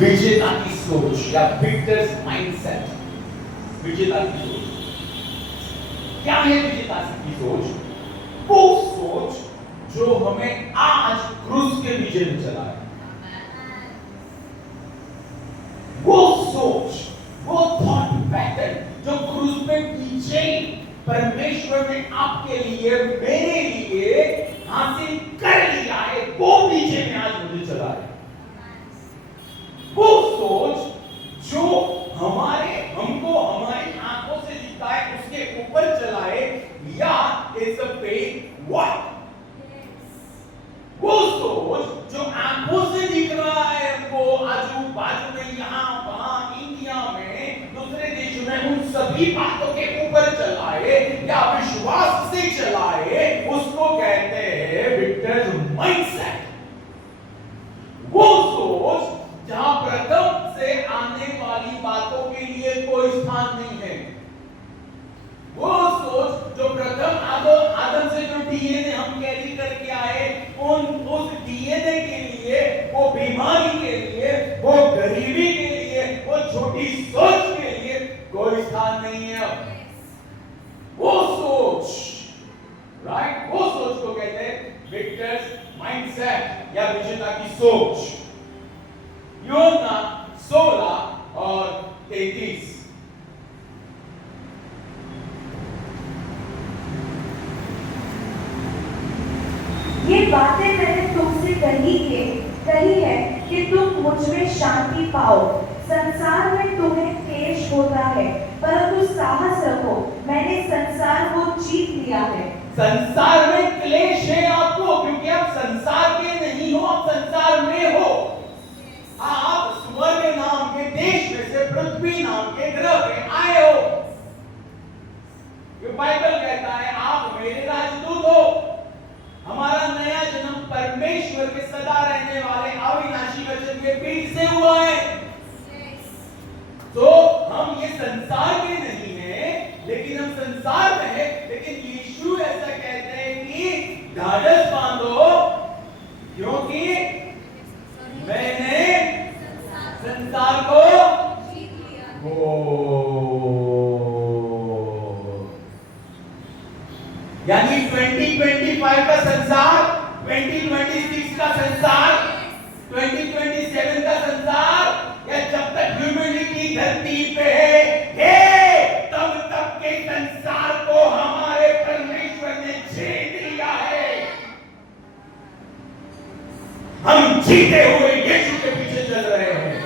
विजेता की सोच या विक्टर्स माइंडसेट। विजेता की सोच क्या है? विजेता की सोच वो सोच जो हमें आज क्रूस के विजय में चलाए। वो सोच, वो थॉट पैटर्न जो क्रूस पे विजय परमेश्वर ने आपके लिए, मेरे लिए हासिल कर लिया है, वो विजय में आज मुझे चलाए। वो सोच जो हमको हमारी आंखों से दिखता है उसके ऊपर चलाए, या इट्स अ फेथ व्हाट। वो सोच जो आंखों से दिख रहा है हमको आजू बाजू में, यहाँ वहां, इंडिया में, दूसरे देशों में, उन सभी बातों के ऊपर चलाए या विश्वास से चलाए, उसको कहते हैं विक्टर्स माइंडसेट। वो सोच जहां प्रथम से आने वाली बातों के लिए कोई स्थान नहीं है। वो सोच जो प्रथम आदम से जो डीएनए हम कैरी करके आए, उस डीएनए के लिए, वो बीमारी के लिए, वो गरीबी के लिए, वो छोटी सोच के लिए कोई स्थान नहीं है। वो सोच, राइट, वो सोच को कहते हैं विक्टर्स माइंडसेट या विजेता की सोच। यूहन्ना 16 और 33। ये बातें मैंने तुमसे कही है कि तुम मुझ में शांति पाओ। संसार में तुम्हें क्लेश होता है, परंतु साहस रखो, मैंने संसार को जीत लिया है। संसार में क्लेश है आपको, क्योंकि आप संसार के नहीं हो, आप संसार में हो। आप स्वर्ग नाम के देश में से पृथ्वी नाम के ग्रह पे आए हो। ये बाइबल कहता है आप मेरे राजदूत हो। हमारा नया जन्म परमेश्वर के सदा रहने वाले अविनाशी वचन के बीच से हुआ है। तो हम ये संसार के नहीं हैं, लेकिन हम संसार में हैं। लेकिन यीशु ऐसा कहते हैं कि ढाढ़स बांधो, क्योंकि मैंने संसार को जीत लिया। यानी 2025 का संसार, 2026 का संसार, 2027 का संसार, या जब तक ह्यूमैनिटी धरती पे है, तब तक के संसार को हमारे परमेश्वर ने जीत लिया है। हम जीते हुए यीशु के पीछे चल रहे हैं,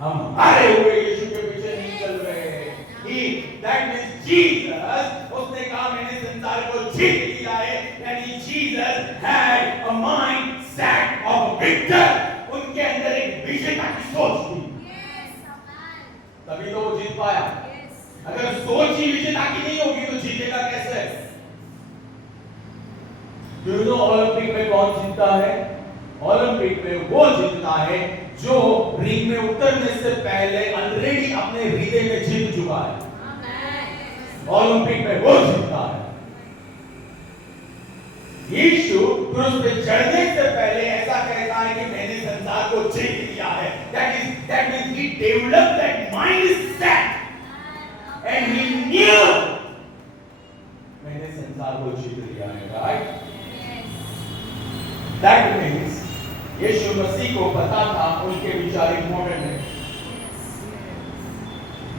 हम हारे हुए यीशु के पीछे नहीं चल रहे हैं। That means Jesus, उसने कहा मैंने संसार को जीत लिया है, यानी Jesus had a mindset of a victor। उनके अंदर एक विजेता की सोच थी, तभी तो वो जीत पाया। अगर सोच ही विजेता की नहीं होगी तो जीतेगा कैसे? Do you know ओलंपिक में कौन जीतता है? ओलंपिक में वो जीतता है जो रिंग में उतरने से पहले ऑलरेडी अपने हृदय में जीत चुका है। ओलंपिक में वो जीतता है। यीशु क्रूस पे चढ़ने से पहले ऐसा कहता है कि मैंने संसार को जीत लिया है। That means he developed that mindset and he knew मैंने संसार को जीत लिया है, right? That means यीशु मसीह को पता था उनके विचार इंपॉर्टेंट है।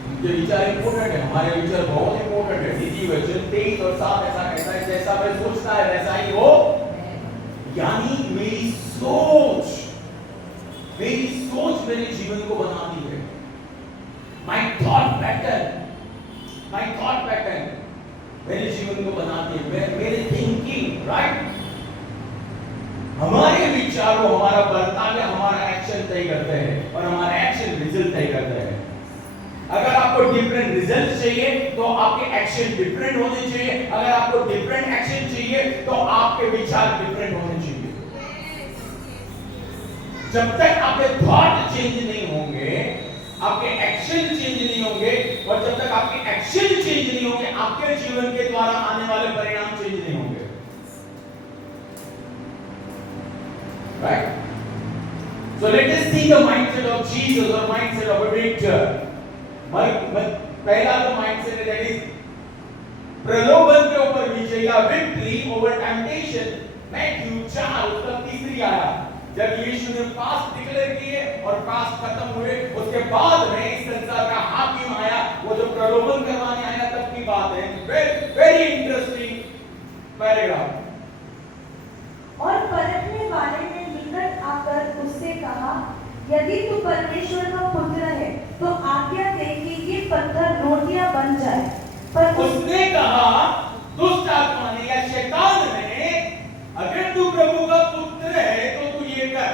उनके विचार इंपॉर्टेंट है, हमारे विचार बहुत इंपॉर्टेंट है। नीति वचन 23 और 7 ऐसा कहता है जैसा मैं सोचता है वैसा ही हो। यानी मेरी सोच मेरे जीवन को बनाती है। My thought pattern मेरे जीवन को बनाती है, मेरे थिंकिंग, राइट। हमारे विचारों, हमारा बर्ताव, हमारा एक्शन तय करते हैं और हमारा एक्शन रिजल्ट तय करते हैं। अगर आपको डिफरेंट रिजल्ट चाहिए तो आपके एक्शन डिफरेंट होने चाहिए। अगर आपको डिफरेंट एक्शन चाहिए तो आपके विचार डिफरेंट होने चाहिए। जब तक आपके थॉट चेंज नहीं होंगे, आपके एक्शन चेंज नहीं होंगे, और जब तक आपके एक्शन चेंज नहीं होंगे, आपके जीवन के द्वारा आने वाले परिणाम चेंज नहीं होंगे, right. So let us see the mindset of Jesus or mindset of a victor. पहला तो mindset है that is प्रलोभन के ऊपर विजय या victory over temptation. मैथ्यू 4 उसका तीसरी आया जब यीशु ने फास्ट डिक्लेयर किए और फास्ट खत्म हुए उसके बाद में इस संसार का हाकिम आया वो जो प्रलोभन करवाने आया तब की बात है. Very interesting paragraph. और परखने वाले ने निकट आकर उससे कहा, यदि तू परमेश्वर का पुत्र है तो आज्ञा दे कि ये पत्थर रोटियां बन जाए. पर उसने कहा, दुष्ट आत्मा ने या शैतान ने, अगर तू प्रभु का पुत्र है तो तू ये कर.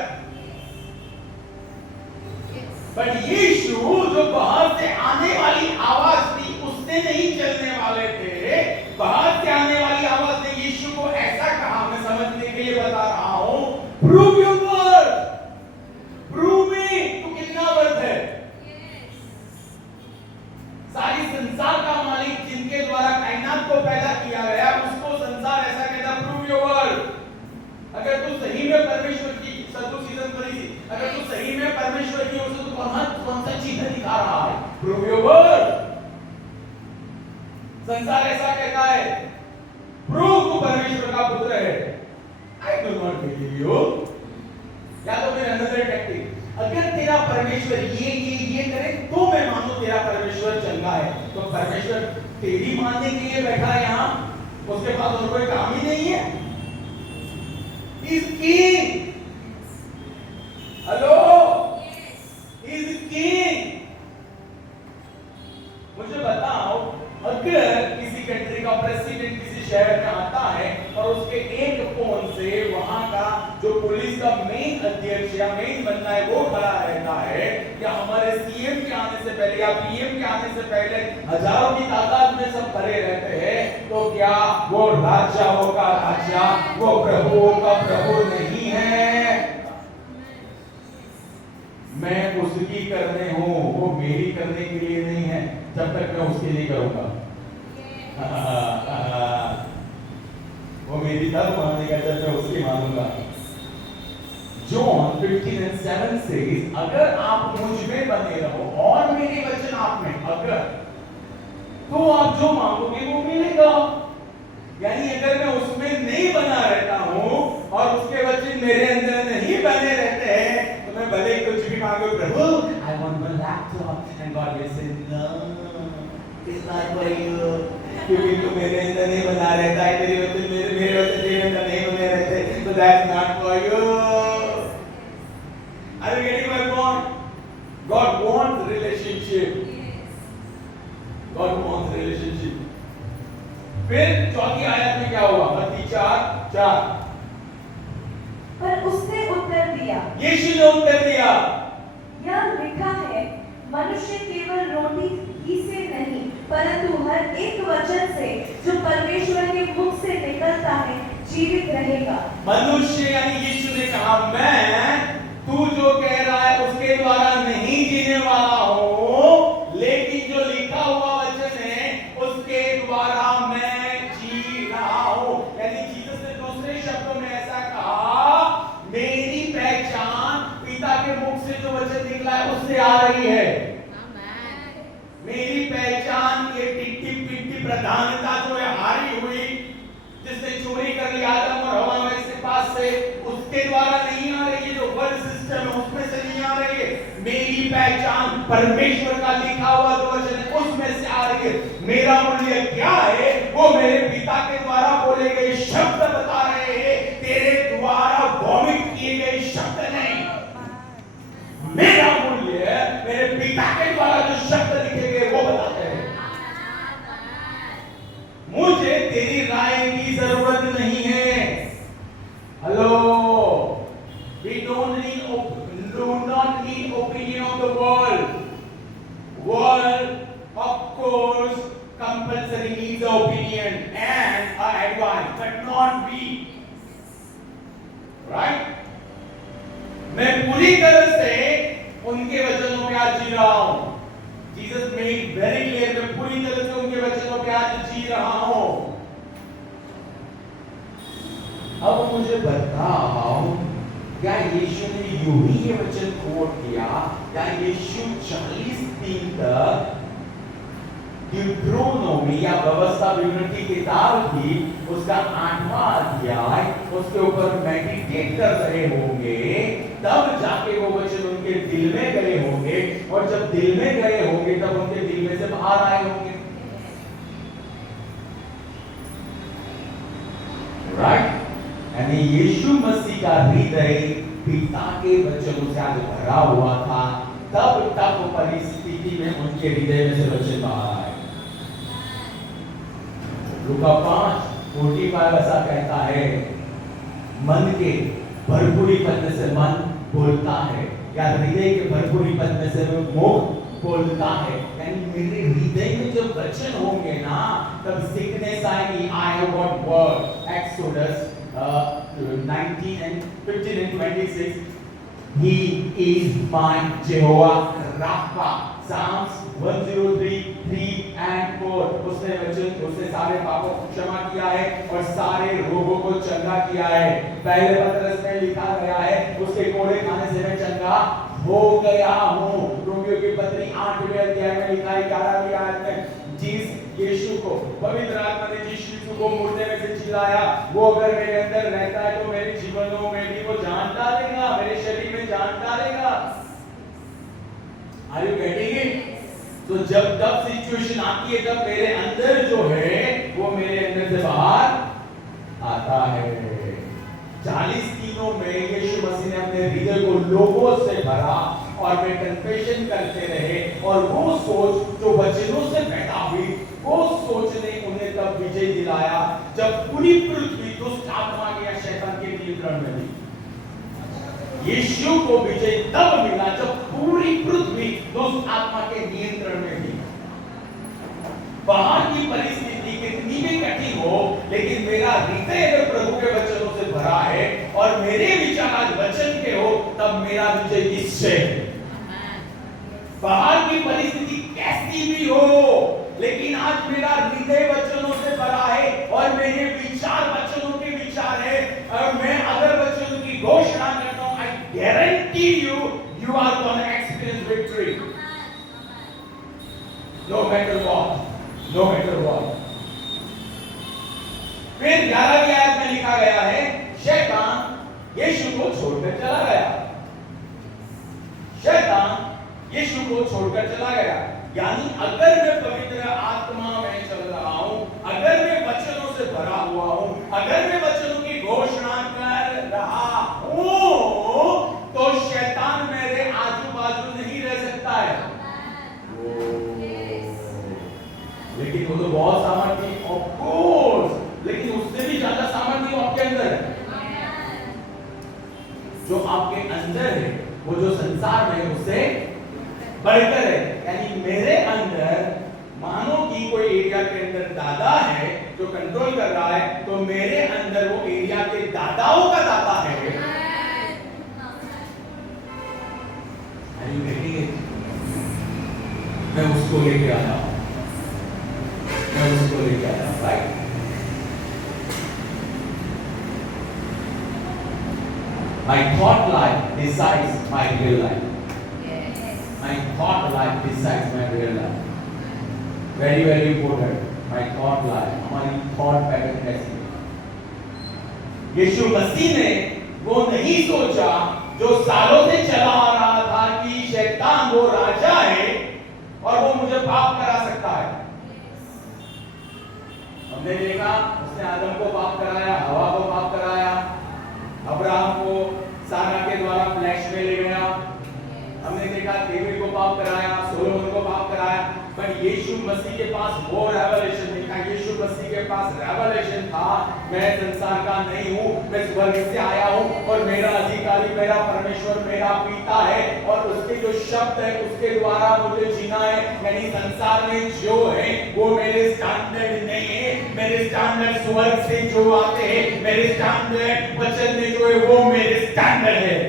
बट यीशु जो बाहर से आने वाली आवाज थी उससे नहीं चलने वाले थे. बाहर से आने वाली आवाज ने यीशु को ऐसा कहा, मैं समझने के लिए बता रहा हूं, prove your word, prove me, तू कितना वर्थ है. सारी संसार का मालिक जिनके द्वारा कायनात को पैदा किया गया उसको संसार ऐसा कहता, प्रूव योर वर्ड. अगर तू सही में परमेश्वर की सदुसीजन करी, अगर तू सही में परमेश्वर की उसे तो कौन सा चीज दिखा रहा है, प्रूव योर वर्ड. संसार ऐसा कहता है, प्रूव तू परमेश्वर का पुत्र है. I do not believe you. या तो फिर अनदर टैक्टिक, अगर तेरा परमेश्वर ये करे तो मैं मानू तेरा परमेश्वर चंगा है. तो परमेश्वर तेरी मानने के लिए बैठा है यहाँ, उसके पास और कोई काम ही नहीं है. He's king. Hello, He's king. मुझे बताओ, अगर किसी कंट्री का प्रेसिडेंट किसी शहर में आता है और उसके एक फोन से वहां का जो पुलिस का मेन अध्यक्ष या मेन बंदा है वो खड़ा रहता है, या हमारे सीएम के आने से पहले या पीएम के आने से पहले हजारों की तादाद में सब खड़े रहते हैं, तो क्या वो राजाओं का राजा, वो प्रभुओं का प्रभु नहीं है? मैं उसकी करने हूं, वो मेरी करने के लिए नहीं है. जब तक मैं उसके लिए करूंगा, वो मेरी तब मानेगा जब मैं उसकी मानूंगा. जॉन 15:7 says, अगर आप मुझ में बने रहो और मेरे वचन आप में, अगर, तो आप जो मांगोगे वो मिलेगा. यानी अगर मैं उसमें नहीं बना रहता हूं और उसके वचन मेरे अंदर नहीं बने रहते हैं, तो मैं भले कुछ भी मांगो, प्रभु I want my laptop, and God will say no, it's not for you. क्योंकि तू मेरे अंदर नहीं बना रहता है, मेरे वचन तेरे अंदर नहीं बने रहते, तो that's not for you. Are you getting my point? God wants relationship. God wants relationship. फिर चौथी आयत में क्या हुआ? मत्ती 4:4. पर उसने उत्तर दिया, यीशु ने उत्तर दिया, यह लिखा है, मनुष्य केवल रोटी ही से नहीं परंतु हर एक वचन से जो परमेश्वर के मुख से निकलता है जीवित रहेगा. मनुष्य यानी यीशु ने कहा, मैं तू जो कह रहा है उसके द्वारा नहीं जीने वाला हूं, लेकिन जो लिखा हुआ वचन है उसके द्वारा मैं जी रहा हूं. यानी जीसस ने दूसरे शब्दों में ऐसा कहा, मेरी पहचान पिता के मुख से जो वचन निकला है उससे आ रही है. मेरी पहचान ये टिट्टी प्रधानता जो है हारी हुई, जिसने चोरी कर लिया आदम और हवा में से पास से, उसके द्वारा नहीं आ रही है. जो वर्ल्ड सिस्टम है उसमें से नहीं आ रही है. मेरी पहचान परमेश्वर का लिखा हुआ जो वचन है उसमें से आ रही है. मेरा मूल्य क्या है? वो मेरे पिता के द्वारा बोले गए शब्द बता रहे हैं, तेरे द्वारा वॉमिट किए गए शब्द नहीं. मेरा मूल्य मेरे पिता के द्वारा जो शब्द लिखे गए वो बताते हैं. मुझे तेरी राय की जरूरत नहीं है. Hello, we do not need opinion of the world. World, of course, compulsory needs an opinion and an advice, but not we. Right? मैं पूरी तरह से उनके वचनों पे आज जी रहा हूं. जीसस मेड वेरी क्लियर, मैं पूरी तरह से उनके वचनों पे आज जी रहा हूं. अब मुझे बताओ, क्या यीशु ने यूं ही ये वचन कोट किया या यीशु 40 दिन तक ड्यूट्रोनोमी या व्यवस्था विवरण की किताब थी, उसका 8वां अध्याय उसके ऊपर मेडिटेट कर रहे होंगे, तब जाके वो वचन उनके दिल में गए होंगे, और जब दिल में गए होंगे तब उनके दिल में से बाहर आए होंगे। राइट? यानी यीशु मसीह का हृदय पिता के वचनों से आज भरा हुआ था, तब तक परिस्थिति में उनके हृदय में से वचन बाहर आए। लूका 5:45 ऐसा कहता है, मन के भरपूरीपन से मन बोलता है, या हृदय के भरपूरीपन से मुख बोलता है। यानी मेरे हृदय में जब वचन होंगे ना, तब सिकनेस आएगी। I have got word, exodus 19 and 15 and 26, he is my Jehovah Rapha, Psalms 103:3 and 4, उसने वचन, उसने सारे पापों को क्षमा किया है और सारे रोगों को चंगा किया है। पहले पत्रस में लिखा गया है, उसके कोड़े खाने से मैं चंगा हो गया हूँ। रोमियो की पत्री 8वें अध्याय में लिखा है 11वीं आयत में, जिस यीशु को पवित्र आत्मा ने जिस यीशु को मुर्दे में से जिलाया, वो अगर मेरे अंदर रहता है तो मेरे जीवनों में भी वो जान डालेगा, मेरे शरीर में जान डालेगा। Are you getting it? तो जब तब सिचुएशन आती है, तब मेरे अंदर जो है वो मेरे अंदर से बाहर आता है। 40 दिनों में यीशु मसीह ने अपने हृदय को लोगों से भरा और वे कन्फेशन करते रहे, और वो सोच जो वचनों से पैदा हुई, वो सोच ने उन्हें तब विजय दिलाया जब पूरी पृथ्वी दुष्ट आत्मा के या शैतान के नियंत्रण में थी। यीशु को विजय तब मिला जब पूरी पृथ्वी दुष्ट आत्मा के नियंत्रण में थी। बाहर की परिस्थिति कितनी भी कठिन हो, लेकिन मेरा हृदय अगर प्रभु के वचनों से भरा है और मेरे विचार आज वचन के हो, तब मेरा विजय निश्चय है। बाहर की परिस्थिति कैसी भी हो, लेकिन आज मेरा हृदय वचनों से भरा है और मेरे विचार वचनों के विचार है, और मैं अगर वचनों की घोषणा करता हूं, I guarantee you, you are gonna experience victory, no matter what, no matter what. फिर 11वीं आयत में लिखा गया है, शैतान यीशु को छोड़कर चला गया। शैतान यीशु को छोड़कर चला गया। यानी अगर मैं पवित्र आत्मा में चल रहा हूं, अगर मैं वचनों से भरा हुआ हूं, अगर मैं वचनों की घोषणा कर रहा हूं, तो शैतान मेरे आजू बाजू नहीं रह सकता है। लेकिन वो तो बहुत सामर्थ्य, ऑफ कोर्स, लेकिन उससे भी ज्यादा सामर्थ्य आपके अंदर है। जो आपके अंदर है वो जो संसार में उससे बढ़कर है। यानी मेरे अंदर मानो कि कोई एरिया के अंदर दादा है जो कंट्रोल कर रहा है, तो मेरे अंदर वो एरिया के दादाओं का दादा है। मैं उसको लेके आया हूं, मैं उसको लेके आया हूं, right? My thought life decides my real life. My thought life decides my real life. Very very important. My thought life, हमारी thought pattern कैसी है? यीशु मसीह ने वो नहीं सोचा जो सालों से चला आ रहा था कि शैतान वो राजा है और वो मुझे पाप करा सकता है। हमने देखा उसने आदम को पाप कराया, हवा को पाप कराया, अब्राहम को सारा के द्वारा फ्लैश में ले गया। हमने देखा डेविड को पाप कराया, सोलोमन को पाप कराया। पर यीशु मसीह के पास वो रेवलेशन नहीं था। यीशु मसीह के पास रेवलेशन था, मैं संसार का नहीं हूँ, मैं स्वर्ग से आया हूँ और मेरा अधिकारी मेरा परमेश्वर मेरा पिता है, और उसके जो शब्द है उसके द्वारा मुझे जीना है। यानी संसार में जो है वो मेरे स्टैंडर्ड नहीं है, मेरे स्टैंडर्ड स्वर्ग से जो आते हैं, मेरे स्टैंडर्ड वचन में जो है वो मेरे स्टैंडर्ड है।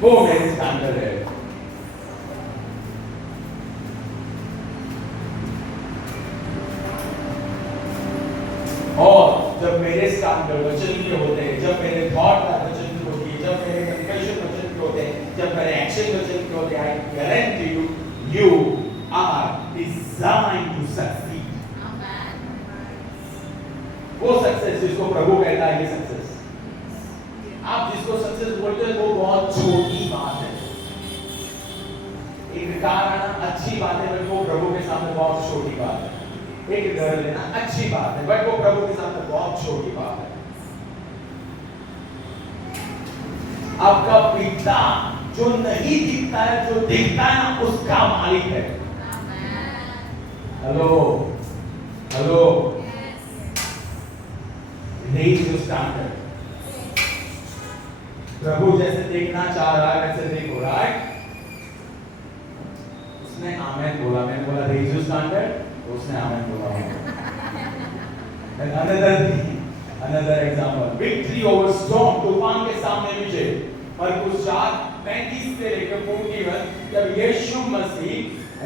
वो मेरे स्टैंडर्ड है। और जब मेरे स्टैंडर्ड वचन जिसको प्रभु कहता है ये सक्सेस। आप जिसको सक्सेस बोलते हैं वो बहुत छोटी बात है। एक कार आना अच्छी बात है, बट वो प्रभु के सामने बहुत छोटी बात है। एक घर लेना अच्छी बात है, बट वो प्रभु के सामने बहुत छोटी बात है। आपका पिता जो नहीं दिखता है, जो दिखता है ना, उसका मालिक है। Hello hello, raise your standard. प्रभु जैसे देखना चाह रहा है वैसे देखो, राइट? उसने आमेन बोला, मैंने बोला रेज योर स्टैंडर्ड, तो उसने आमेन बोला। another example, victory over storm, तूफान के सामने विजय। मरकुस 4:35 से लेकर 41, जब यीशु मसीह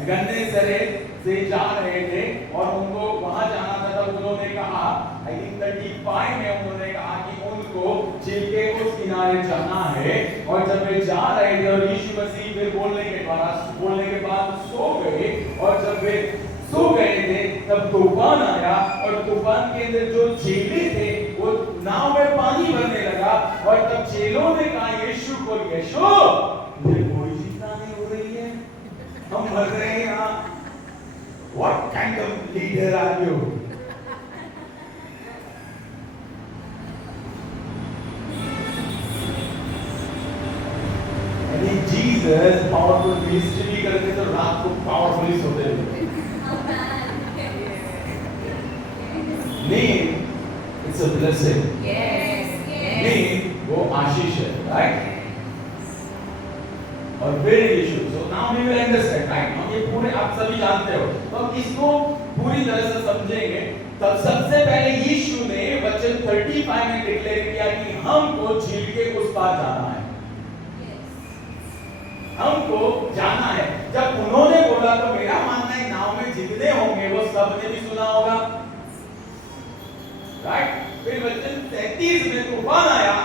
गन्नेसरेत से जा रहे थे और उनको वहां जाना था, तब उन्होंने कहा, आई थिंक 35 में उन्होंने कहा कि उनको झील के उस किनारे जाना है। और जब वे जा रहे थे और यीशु मसीह फिर बोलने के बाद सो गए, और जब वे सो गए थे तब तूफान आया, और तूफान के अंदर जो चेले थे वो नाव में पानी भरने लगा। और तब चेलों ने कहा यीशु को, यीशु मुझे कोई चिंता नहीं हो रही है, हम मर रहे हैं यहाँ। What kind of leader are you? यदि जीसस पावरफुल मिनिस्ट्री करते तो रात को पावरफुली सोते थे। नहीं, it's a blessing. Yes, yes. नहीं, वो आशीष है, right? और very issue. So now we will understand, right? हम ये पूरे आप सभी जानते हो, तो हम इसको पूरी तरह से समझेंगे। तब सबसे पहले यीशु ने वचन 35 में डिक्लेयर किया कि हमको झील के उस पार जाना है। हमको जाना है। जब उन्होंने बोला तो मेरा मानना है नाव में जितने होंगे वो सबने भी सुना होगा, राइट? फिर वचन 33 में तूफान आया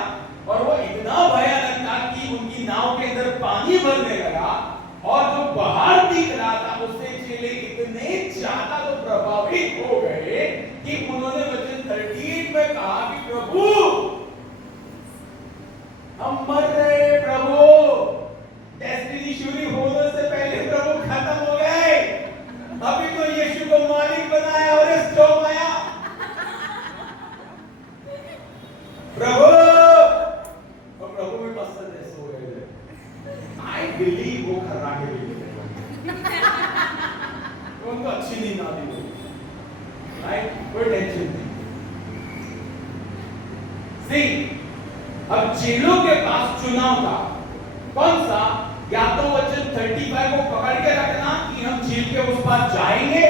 और वो इतना भयानक था कि उनकी नाव के अंदर पानी भरने लगा, और जो बाहर दिख रहा था उससे चेले इतने ज्यादा तो प्रभावित हो गए कि उन्होंने वचन 38 में कहा कि प्रभु हम मर रहे, प्रभु डेस्टिनी शुरू होने से पहले प्रभु खत्म हो गए, अभी तो यीशु को मालिक बनाया और स्टॉप आया। प्रभु, और प्रभु भी पसंद है, सो गए थे। आई बिलीव वो खर्राटे भी उनको अच्छी नींद आती है, राइट? कोई टेंशन नहीं। सी, अब चेलों के पास चुनाव था, कौन सा? या तो वचन 35 को पकड़ के रखना कि हम झील के उस पार जाएंगे,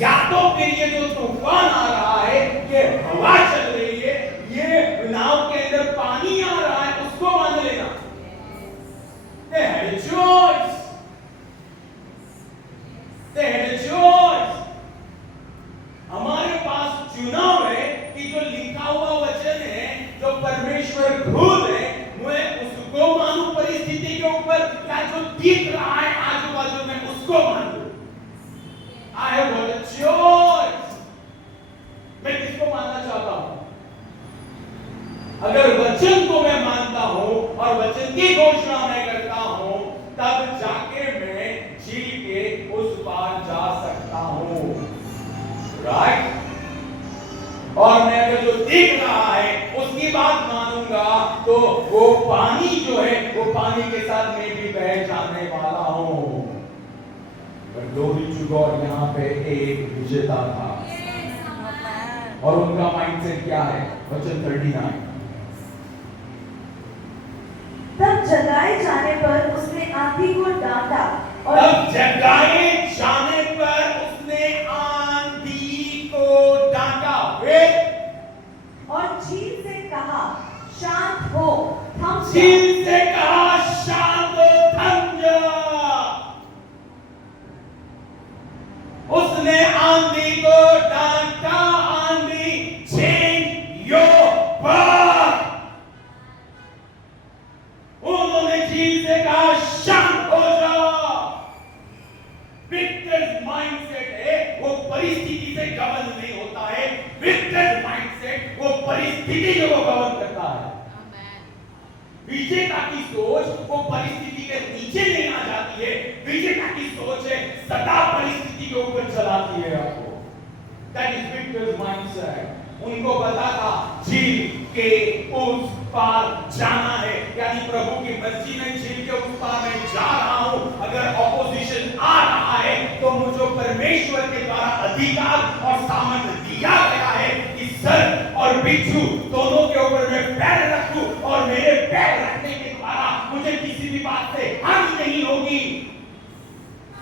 या तो फिर ये जो तूफान आ रहा है, ये हवा चल रही है, ये नाव के अंदर पानी आ रहा है, उसको मान लेना। They had a choice. They had a choice. हमारे पास चुनाव है कि जो लिखा हुआ वचन है, जो परमेश्वर खुद है, मैं उसको मानूं परिस्थिति के ऊपर, या जो दिख रहा है आजू बाजू में उसको मानूं। I have got a choice. मैं किसको मानना चाहता हूं? अगर वचन को मैं मानता हूं और वचन की घोषणा मैं करता हूं, तब जाके मैं झील के उस पार जा सकता हूं, राइट? और मैं अगर जो दिख रहा है उसकी बात मानूंगा तो वो पानी जो है वो पानी के साथ मैं भी बह जाने वाला हूं। पर ग्लोरी टू गॉड, यहाँ पे एक विजेता था, और उनका माइंडसेट क्या है? वचन 39, तब जगाए जाने पर उसने आंधी को डांटा, और तब जगाए जाने पर उसने आंधी को डांटा, और झील से कहा शांत हो, थम जा। झील से कहा शांत हो, थम जा। उसने आंधी को डांटा, आंधी चेंज योर पाथ। उन्होंने झील से कहा शांत हो जाओ। को गवर्न करता है। विजेता की सोच वो परिस्थिति के नीचे नहीं आ जाती है, विजेता की सोच है सदा परिस्थिति के ऊपर चलाती है आपको। That is victor's mindset. उनको पता था झील के उस पार जाना है, यानी प्रभु की मर्जी में झील के उस पार मैं जा रहा हूं। अगर ऑपोजिशन आ रहा है तो मुझे परमेश्वर के द्वारा अधिकार और सामर्थ्य दिया गया है कि सर और बिच्छू दोनों के ऊपर मैं पैर रखूं और मेरे पैर रखने के द्वारा मुझे किसी भी बात से हानि नहीं होगी।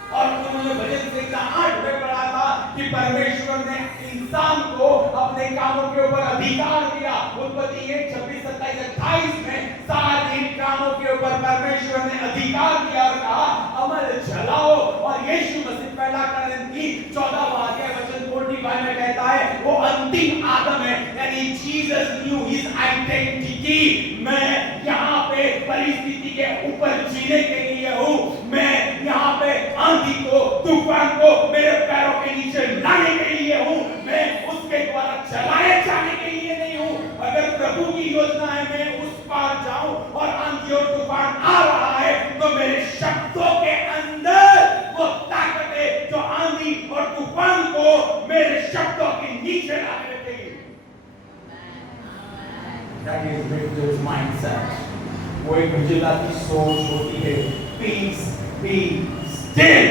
और उन्होंने भजन संहिता 8 में पढ़ा था कि परमेश्वर ने इंसान को अपने कामों के ऊपर अधिकार दिया। उत्पत्ति 1, 26, 27, 28 में सारे इन कामों के ऊपर परमेश्वर ने अधिकार दिया और कहा अमल चलाओ। और यीशु मसीह पहला कोरिन्थी 14वां अध्याय वचन 45 में कहता है वो अंतिम आदम है, यानी जीसस न्यू हिज आइडेंटिटी। मैं यहाँ पे परिस्थिति के ऊपर जीने के लिए हूँ, मैं यहाँ पे आंधी को तूफान को मेरे पैरों के नीचे लाने के लिए हूँ, मैं उसके द्वारा चलाए जाने के लिए नहीं हूँ। अगर प्रभु की योजना है मैं उस पार जाऊं और आंधी और तूफान आ रहा है तो मेरे शब्दों के अंदर वो ताकत है जो आंधी और तूफान को मेरे शब्दों के नीचे लाने देगी। That is victor's mindset. वो एक विजेता की सोच होती है। Peace be still.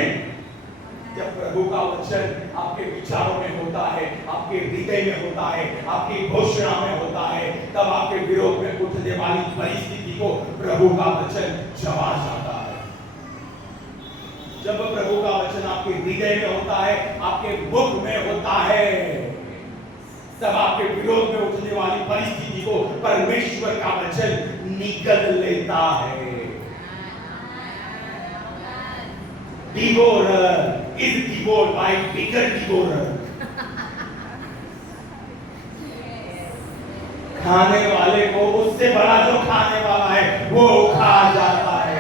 जब प्रभु का वचन आपके विचारों में होता है, आपके हृदय में होता है, आपकी घोषणा में होता है, तब आपके विरोध में उठने वाली परिस्थिति को प्रभु का वचन जवा जाता है। जब प्रभु का वचन आपके हृदय में होता है, आपके मुख में होता है, तब आपके विरोध में उठने वाली परिस्थिति को परमेश्वर का वचन निगल लेता है। Devourer is devoured by bigger devourer. खाने वाले को उससे बड़ा जो खाने वाला है वो खा जाता है।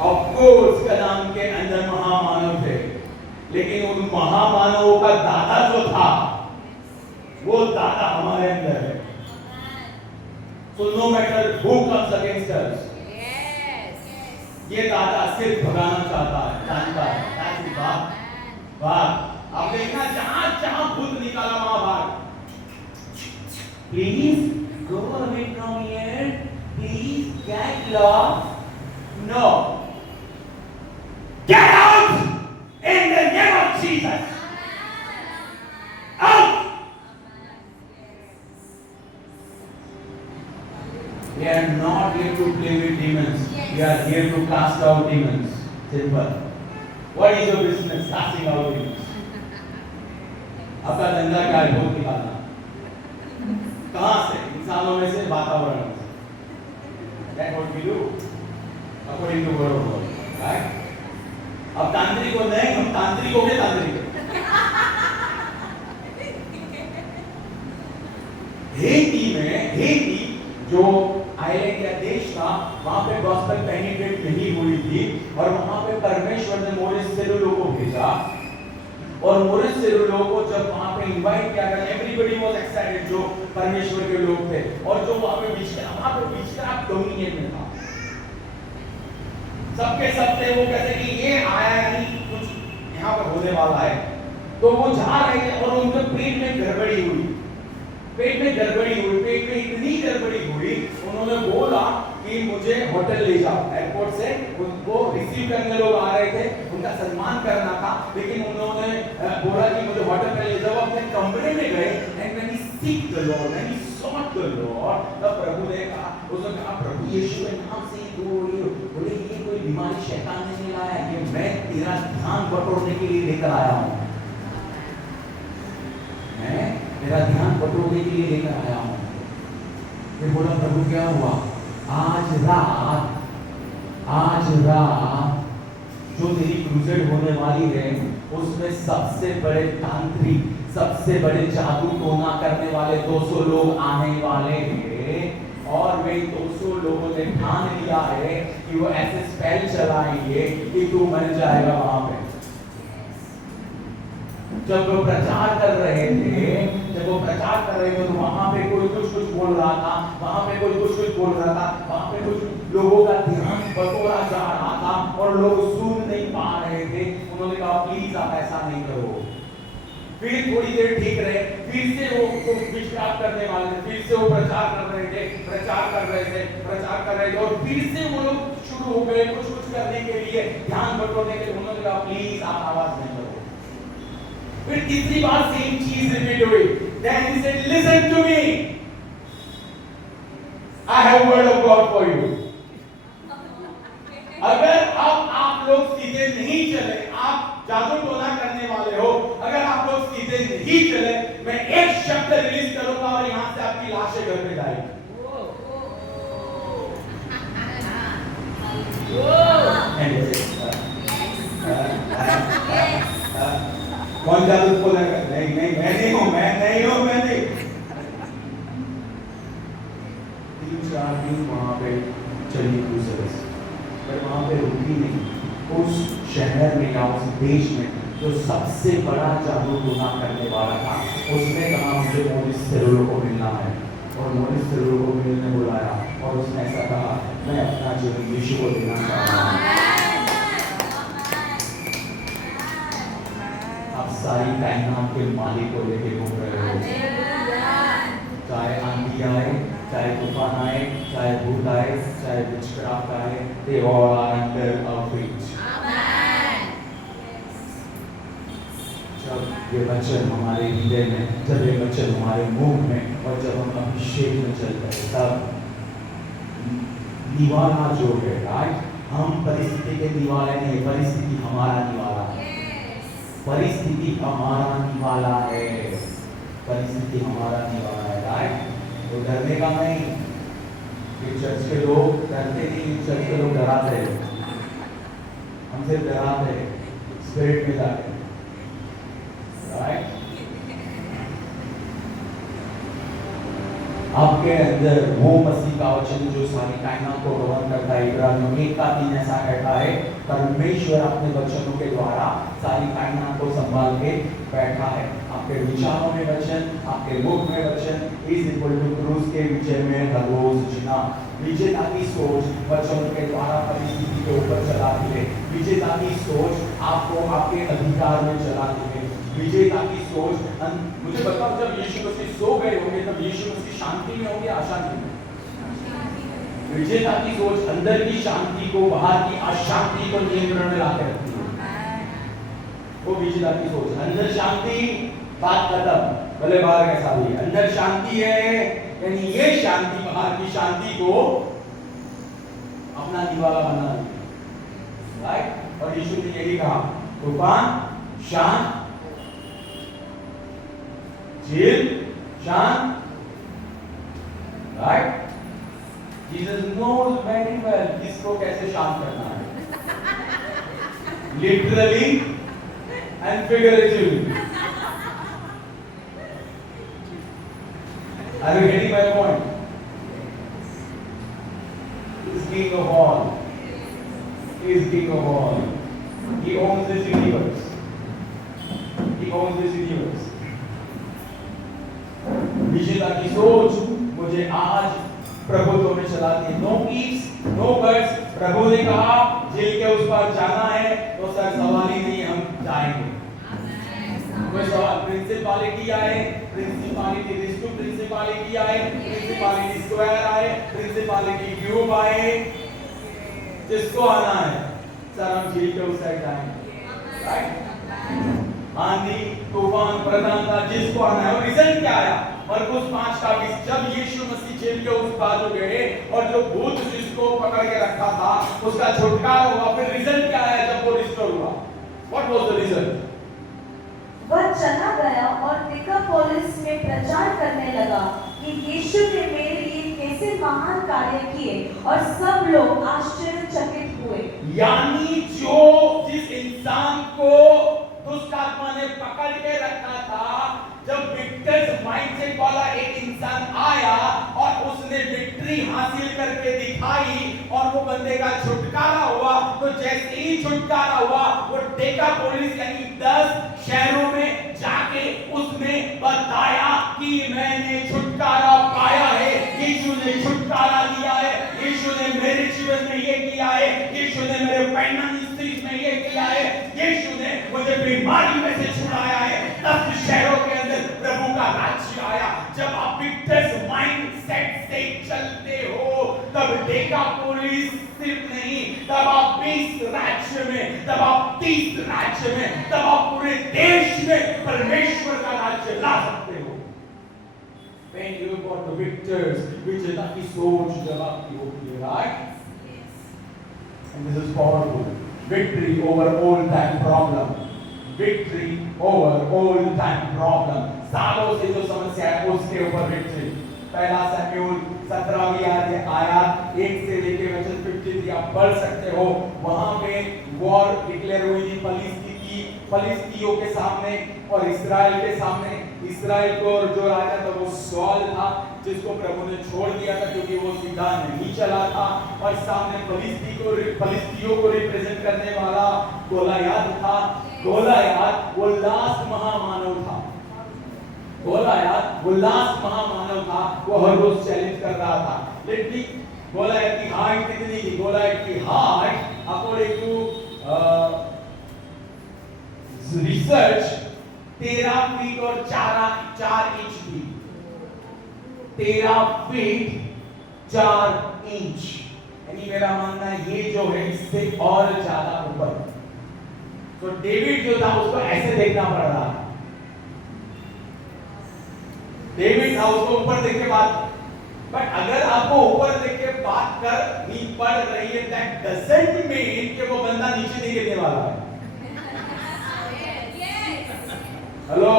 Of course कलाम के अंदर महामानव थे, लेकिन उन महामानवों का दादा जो था वो दादा हमारे अंदर है। So no matter who comes against us, ये दादा सिर्फ भगाना चाहता है, जानता है। ऐसी बात आप देखना, जहां भूत निकाला वहां भाग। Please go away from here. Please get lost. No. Get out in the name of Jesus. Out. We are not here to play with demons. We are here to cast out demons. Simple. What is your business? Casting out demons. आपका धंधा क्या है? भूत निकालना। कहाँ से? इंसानों में से, वातावरण में से। That's what we do. According to word of God. Right? अब तांत्रिक को नहीं, हम तांत्रिक हो गए तांत्रिक। हेती जो आइलैंड या देश था, वहां पे गॉस्पेल पेनिट्रेट नहीं हुई थी और वहां पे परमेश्वर ने मोरिस सेरुलो को भेजा। और मोरिस सेरुलो को जब वहां पे इनवाइट किया गया, एवरीबॉडी वाज एक्साइटेड जो परमेश्वर के लोग थे। और जो वहां पे विचक्राफ्ट डोमिनियन में था, सबके सब थे, वो कहते कि ये आया यानी कुछ यहाँ पर होने वाला है। तो वो जा रहे थे और उनके पेट में गड़बड़ी हुई, पेट में इतनी गड़बड़ी हुई, उन्होंने बोला कि मुझे होटल ले जाओ। एयरपोर्ट से उनको रिसीव करने लोग आ रहे थे, उनका सम्मान करना था, लेकिन उन्होंने बोला कि मुझे होटल में ले जाओ। अपने कमरे में गए and when he seek the lord, when he sought the lord, तब प्रभु ने कहा, उसने कहा प्रभु यीशु के नाम से बोले ये कोई बीमारी शैतान ने नहीं लाया, ये मैं तेरा ध्यान बटोरने के लिए लेकर आया हूँ, मैं तेरा ध्यान बटोरने के लिए लेकर आया हूँ। फिर बोला प्रभु क्या हुआ? आज रात जो तेरी क्रूसेड होने वाली है, उसमें सबसे बड़े तांत्रिक, सबसे बड़े जादू टोना करने वाले 200 लोग आने वाले हैं। और वे 200 लोगों ने ठान लिया है कि वो ऐसे स्पेल चलाएंगे कि तू मर जाएगा वहां पे। जब वो प्रचार कर रहे थे तो वहां पे कोई कुछ बोल रहा था, वहां पे कोई कुछ बोल रहा था, वहां पे कुछ लोगों का ध्यान बटोरा जा रहा था और लोग सुन नहीं पा रहे थे। उन्होंने कहा प्लीज आप ऐसा नहीं करो। फिर थोड़ी देर ठीक रहे, फिर से वो विश्राम करने वाले थे, फिर से वो प्रचार कर रहे थे और फिर से वो लोग शुरू हो गए कुछ करने के लिए, ध्यान बटोरने के लिए। उन्होंने कहा प्लीज आप आवाज नहीं करो। फिर तीसरी बार सेम चीज रिपीट हुई। Then he said, listen to me. I have word of God for you. अगर अब आप लोग सीधे नहीं चले, आप जादू टोना करने वाले हो, अगर आप लोग सीधे नहीं चले, मैं एक शब्द रिलीज करूंगा और यहां से आपकी लाशें घर पे जाएगी। कौन जादू बोल रहा है? नहीं मैं नहीं हूं। 3-4 दिन वहां पे चली क्रूसेस, पर वहां पे रुकी नहीं। उस शहर में या उस देश में जो सबसे बड़ा जादू टोना करने वाला था, उसने कहा मुझे मोरिस सेरुलो को मिलना है, और मोरिस सेरुलो को मिलने बुलाया और उसने ऐसा कहा मैं अपना जीवन यीशु को देना चाहता हूँ। आप सारी कायनात के मालिक को लेके घूम रहे हो, चाहे आंधी आए, चाहे तूफान आए, चाहे भूत आए, चाहे विचक्राफ्ट आए, they all are under our feet। जब ये वचन हमारे हृदय में, जब ये वचन हमारे मुंह में, और जब हम अभिषेक में चलते हैं, तब निवाला जो है, राइट, हम परिस्थिति के निवाले नहीं, परिस्थिति हमारा निवाला है। परिस्थिति हमारा निवाला है, परिस्थिति हमारा निवाला है, राइट। तो डरने का नहीं, ये चर्च के लोग डरते नहीं, चर्च के लोग डराते हैं, हम सिर्फ डराते हैं स्पिरिट में जाके, राइट। आपके अंदर वो मसीह का वचन जो सारी कायनात को गवर्न करता है। इब्रानियों 1:3 ऐसा कहता है, परमेश्वर अपने वचनों के द्वारा सारी कायनात को संभाल के बैठा है। आपके विचारों में वचन, आपके मुख में वचन इज इक्वल टू क्रूस के विजय में हर रोज जीना। विजेता की सोच वचनों के द्वारा परिस्थिति के ऊपर चलाती है। विजेता की सोच आपको आपके अधिकार में चलाती है। विजेता की सोच, मुझे बताओ, जब यीशु मसीह सो गए होंगे तब यीशु मसीह शांति में होंगे, अशांति में? विजेता की सोच अंदर की शांति को, बाहर की अशांति को नियंत्रण में लाकर रखती है। वो विजेता की सोच, अंदर शांति, बात खत्म, भले बाहर कैसा भी, अंदर शांति है, यानी ये शांति बाहर की शांति को अपना निवाला बना लिया, राइट। और यीशु ने यही कहा, तूफान शांत, झील शांत, right. Jesus knows very well किसको कैसे शांत करना है, literally and figuratively. Are you getting my point? He is king of all. He is king of all. He owns this universe. He owns this universe. विजेता की सोच मुझे आज प्रभुत्व में चलाती है। No ifs, no buts. प्रभु ने कहा जेल के उस पार जाना है तो सर सवाल ही नहीं, हम जाएंगे। कोई सवाल, प्रिंसिपलिटी आए, प्रिंसिपलिटी रिस्टू प्रिंसिपलिटी आए, प्रिंसिपलिटी स्क्वायर आए, प्रिंसिपलिटी क्यूब आए, जिसको आना है सर हम जेल के उस साइड जाएंगे, राइट। आंधी तूफान प्रधानता जिसको आना है। और रिजल्ट क्या आया? मरकुस 5:20, जब यीशु मसीह जेल के उस पार गए और जो भूत जिसको पकड़ के रखा था उसका छुटकारा हुआ, फिर रिजल्ट क्या आया जब वो रिस्टोर हुआ? What was the result? वह चला गया और दिकापोलिस में प्रचार करने लगा कि यीशु ने मेरे लिए कैसे महान कार्य किए, और सब लोग आश्चर्यचकित हुए। यानी जो जिस इंसान को दुष्ट आत्मा ने पकड़ के रखा था, जब विक्टर्स माइंडसेट वाला एक इंसान आया और उसने विक्ट्री हासिल करके दिखाई और वो बंदे का छुटकारा हुआ, तो जैसे ही छुटकारा हुआ वो डेकापोलिस यानी 10 शहरों में उसने बताया कि मैंने छुटकारा पाया है, यीशु ने छुटकारा दिया है, यीशु ने मेरे जीवन में ये किया है, यीशु ने मेरे फाइनेंस में ये किया है, यीशु ने मुझे बीमारी में से छुड़ाया है। 10 शहरों के अंदर प्रभु का राज्य आया। जब आप विक्टर्स माइंडसेट से चलते हो तब डेकापोलिस सिर्फ नहीं, तब आप 20 राज्य में, तब आप 30 राज्य में, तब आप पूरे देश में परमेश्वर का राज्य ला सकते हो। When you got the victors, which is आपकी सोच जब आपकी होती है, right? And this is powerful. Victory over old time problem. Victory over old time problem. सालों से जो समस्या है उसके ऊपर victory. पहला शमूएल 17वीं आयत 1 से लेके वचन 53 आप पढ़ सकते हो। वहां पे वॉर डिक्लेयर हुई थी फलिस्तियों के सामने और इस्राएल के सामने। इस्राएल को जो राजा था वो सौल था, जिसको प्रभु ने छोड़ दिया था क्योंकि वो सीधा नहीं चला था, और सामने फलिस्तियों को रिप्रेजेंट करने वाला गोलियत था। गोलियत वो लास्ट महामानव था। गोलियत वो लास्ट महामानव था। वो हर रोज चैलेंज कर रहा था। लेकिन गोलियत की हाइट कितनी थी? गोलियत की height according to research 13 feet और 4 इंच थी। 13 फीट 4 इंच, यानी मेरा मानना है ये जो है इससे और ज्यादा ऊपर। तो डेविड जो था उसको ऐसे देखना पड़ रहा था। डेविड था, उसको ऊपर देख के बात, बट अगर आपको ऊपर देख के बात कर नहीं पड़ रही है, दैट डजंट मीन कि वो बंदा नीचे नहीं गिरने वाला है। हेलो,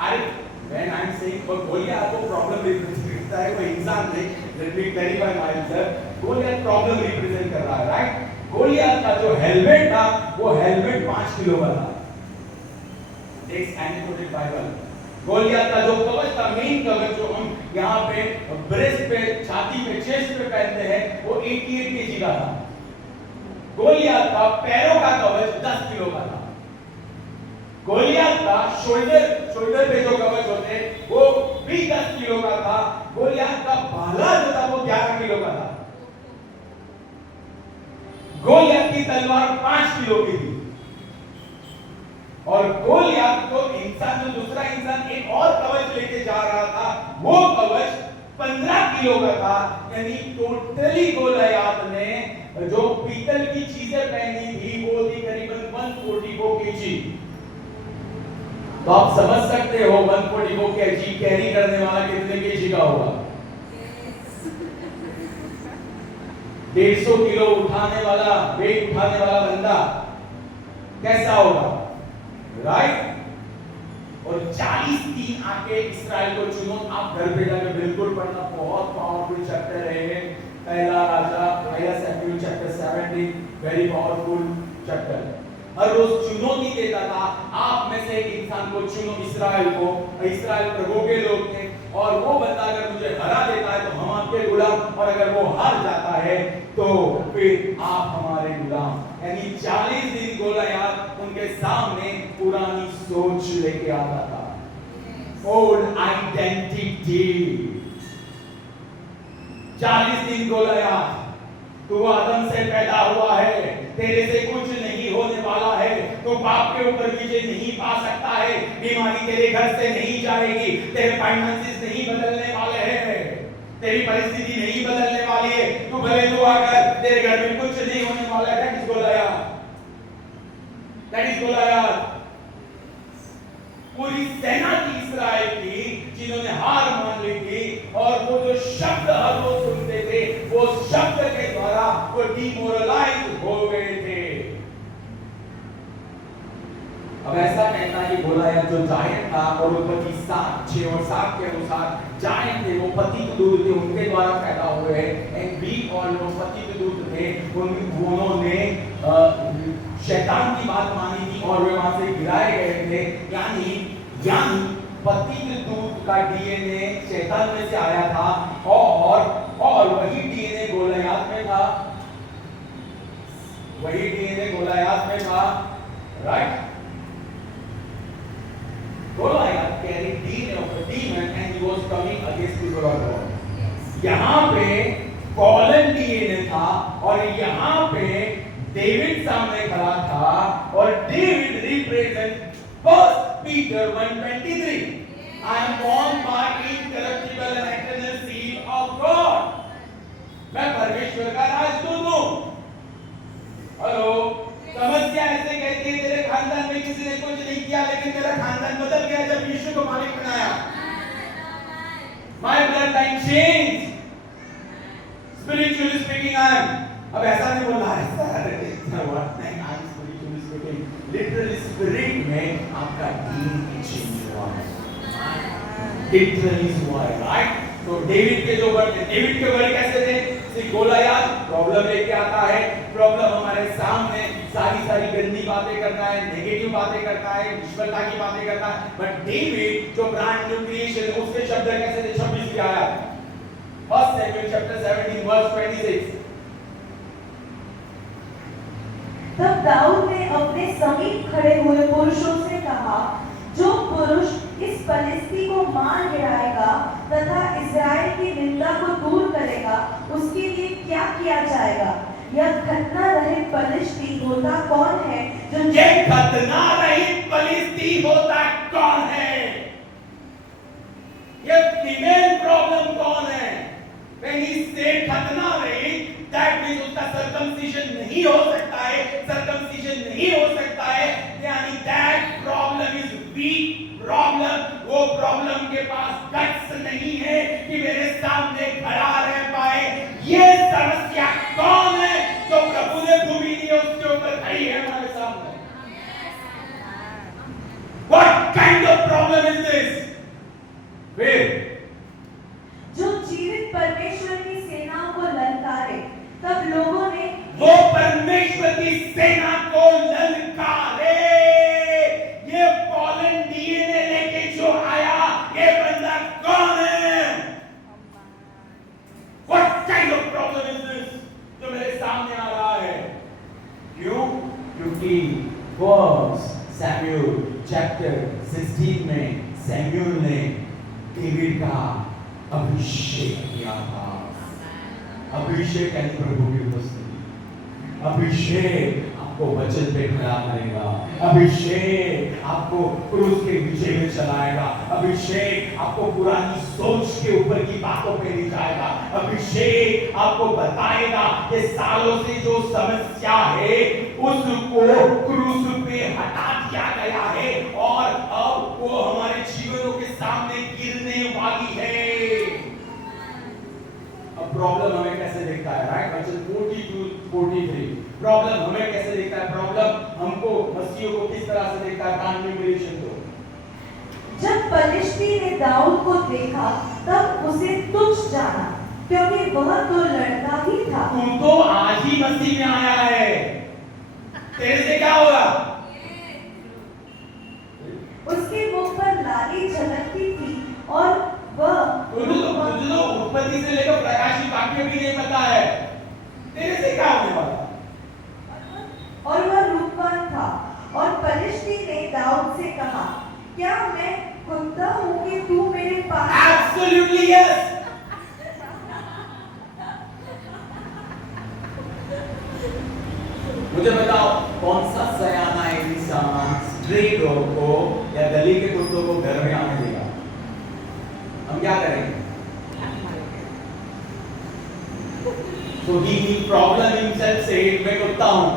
अरे when I am saying Goliath आपको प्रॉब्लम रिप्रेजेंट करता है, वो इंसान नहीं। Let me clarify my self. Goliath problem represent कर रहा है, राइट? गोलियत का जो हेलमेट था वो हेलमेट 5 किलो का था। Text animated Bible. गोलियत का जो कवच था, मेन कवच जो हम यहाँ पे ब्रेस्ट पे, छाती पे, चेस्ट पे पहनते हैं, वो 88 केजी का था। गोलियत का पैरों का कवच 10 किलो का था। गोलियत का शोल्डर पे जो कवच होते वो भी 10 किलो का था। गोलियत का भाला जो था वो 11 किलो का था। गोलियत की तलवार 5 किलो की थी। और गोलियत को इंसान, जो दूसरा इंसान एक और कवच लेके जा रहा था, वो कवच 15 किलो का था। यानी टोटली गोलियत ने जो पीतल की चीजें पहनी थी वो थी करीबन 144 केजी। तो आप समझ सकते हो 144 केजी कैरी करने वाला कितने केजी का होगा? 150 किलो उठाने वाला, वेट उठाने वाला बंदा कैसा होगा, राइट? और 40 दिन आके इस्राएल को चुनो। आप घर पे जाकर बिल्कुल पढ़ना, बहुत पावरफुल चैप्टर है पहला राजा, पहला शमूएल चैप्टर 17, वेरी पावरफुल चैप्टर। हर रोज चुनौती देता था, आप में से एक इंसान को चुनो, इस्राएल को। इस्राएल प्रभु के लोग थे, और वो बंदा अगर मुझे हरा देता है तो हम आपके गुलाम, और अगर वो हार जाता है तो फिर आप हमारे गुलाम। यानी 40 दिन गोलियत उनके सामने पुरानी सोच लेके आता था, ओल्ड आइडेंटिटी। 40 दिन गोलियत, तू आदम से पैदा हुआ है, तेरे से कुछ नहीं होने वाला है, तू पाप के ऊपर विजय नहीं पा सकता है, बीमारी तेरे घर से नहीं जाएगी, तेरे फाइनेंसेस नहीं बदलने वाले हैं, तेरी परिस्थिति नहीं बदलने वाली है, तू भले दुआ कर, तेरे घर में कुछ नहीं होने वाला है। That is Goliath. पूरी सेना थी इस्राएल की जिन्होंने हार मान ली थी, और वो जो शब्द हर रोज सुनते थे, वो शब्द के द्वारा वो डिमोरलाइज हो गए थे। अब ऐसा कहना है कि गोलियत जो जायंट था, और उत्पत्ति 7:6 और 7 के अनुसार जायंट थे, वो पतित दूत थे, उनके द्वारा पैदा हुए हैं। एंड भी और लोग पतित दूत थे, उन्होंने शैतान की बात मानी थी और वे वहां से गिराए गए थे। यानी पतित दूत का डीएनए शैतान में से आया था, और वही डीएनए गोलियत में था, वही डीएनए गोलियत में था, right? Goliath carried demon and he was coming against people of God. यहाँ पे कॉलन डीएनए था और यहाँ पे डेविड सामने खड़ा था और David represent first Peter 1:23 I am born by incorruptible and eternal seed of God. मैं परमेश्वर का राजदूत हूँ. हेलो, समस्या ऐसे कहती है तेरे खानदान में किसी ने कुछ नहीं किया लेकिन तेरा खानदान बदल गया जब यीशु को मालिक बनाया. My bloodline changed. Spiritually speaking, I am. अब ऐसा नहीं बोलना है. What? नहीं, I am spiritually speaking. Literally spirit में आपका DNA change हुआ है. Literally हुआ है, right? तो डेविड के जो वर्ड थे, डेविड के वर्ड कैसे थे? सी गोलियत प्रॉब्लम लेके आता है, प्रॉब्लम हमारे सामने सारी गंदी बातें करता है, नेगेटिव बातें करता है, निष्फलता की बातें करता है, बट डेविड जो ब्रांड न्यू क्रिएशन है उसके शब्द कैसे थे? 26 में आया, 1 Samuel chapter 17 verse 26. तब दाऊद ने अपने समीप खड़े हुए पुरुषों से कहा, जो पुरुष इस फलिस्ती को मार गिराएगा तथा इस्राएल की निंदा को दूर करेगा, उसके लिए क्या किया जाएगा? यह खतना रहित फलिस्ती होता कौन है जो ये खतना रहित फलिस्ती होता कौन है? ये फीमेल प्रॉब्लम कौन है? When he said खतना रहित, that means उसका circumcision नहीं हो सकता है, circumcision नहीं हो सकता है, यानी that problem is weak problem. वो प्रॉब्लम के पास गट्स नहीं है कि मेरे सामने खड़ा रह पाए. ये समस्या कौन है जो प्रभु ने भूमि दी उसके ऊपर खड़ी है हमारे सामने? What kind of problem is this? फिर जो जीवित परमेश्वर की सेनाओं को ललकारे. तब लोगों ने वो परमेश्वर की सेना को ललकारे. ये फॉलन डीएनए लेके जो आया, ये बंदा कौन है? What kind of problem is this जो मेरे सामने आ रहा है? क्यों? क्योंकि फर्स्ट सैमुअल चैप्टर 16 में सैमुअल ने डेविड का अभिषेक किया था. अभिषेक यानी प्रभु की उपस्थिति. अभिषेक आपको वचन पे खड़ा करेगा. अभिषेक आपको क्रूस के विजय में चलाएगा. अभिषेक आपको पुरानी सोच के ऊपर की बातों पे ले जाएगा. अभिषेक आपको बताएगा कि सालों से जो समस्या है उसको क्रूस पे हटा दिया गया है और अब वो हमारे जीवनों के सामने गिरने वाली है. अब प्रॉब्लम हमें कैसे दिखता है? राइट, वचन 42-43. प्रॉब्लम हमें कैसे दिखता है? प्रॉब्लम हमको मसीह को किस तरह से दिखता है? ब्रांड न्यू क्रिएशन को. जब फलिस्ती ने दाऊद को देखा तब उसे तुच्छ जाना, क्योंकि वह तो लड़का ही था. तुम तो आज ही मसीह में आया है, तेरे से क्या होगा? उसके मुख पर लाली झलकती थी और तुझे तो उत्पत्ति से लेकर प्रकाशित वाक्य भी नहीं पता है, तेरे से क्या होने वाला? और वह रूपवान था. और फलिस्ती ने दाऊद से कहा, क्या मैं कुत्ता हूँ कि तू मेरे पास? Absolutely yes. मुझे बताओ कौन सा सयाना इंसान स्ट्रीट डॉग को या गली के कुत्तों को घर में आने देगा? हम क्या करेंगे? So he problem himself said मैं कुत्ता हूँ,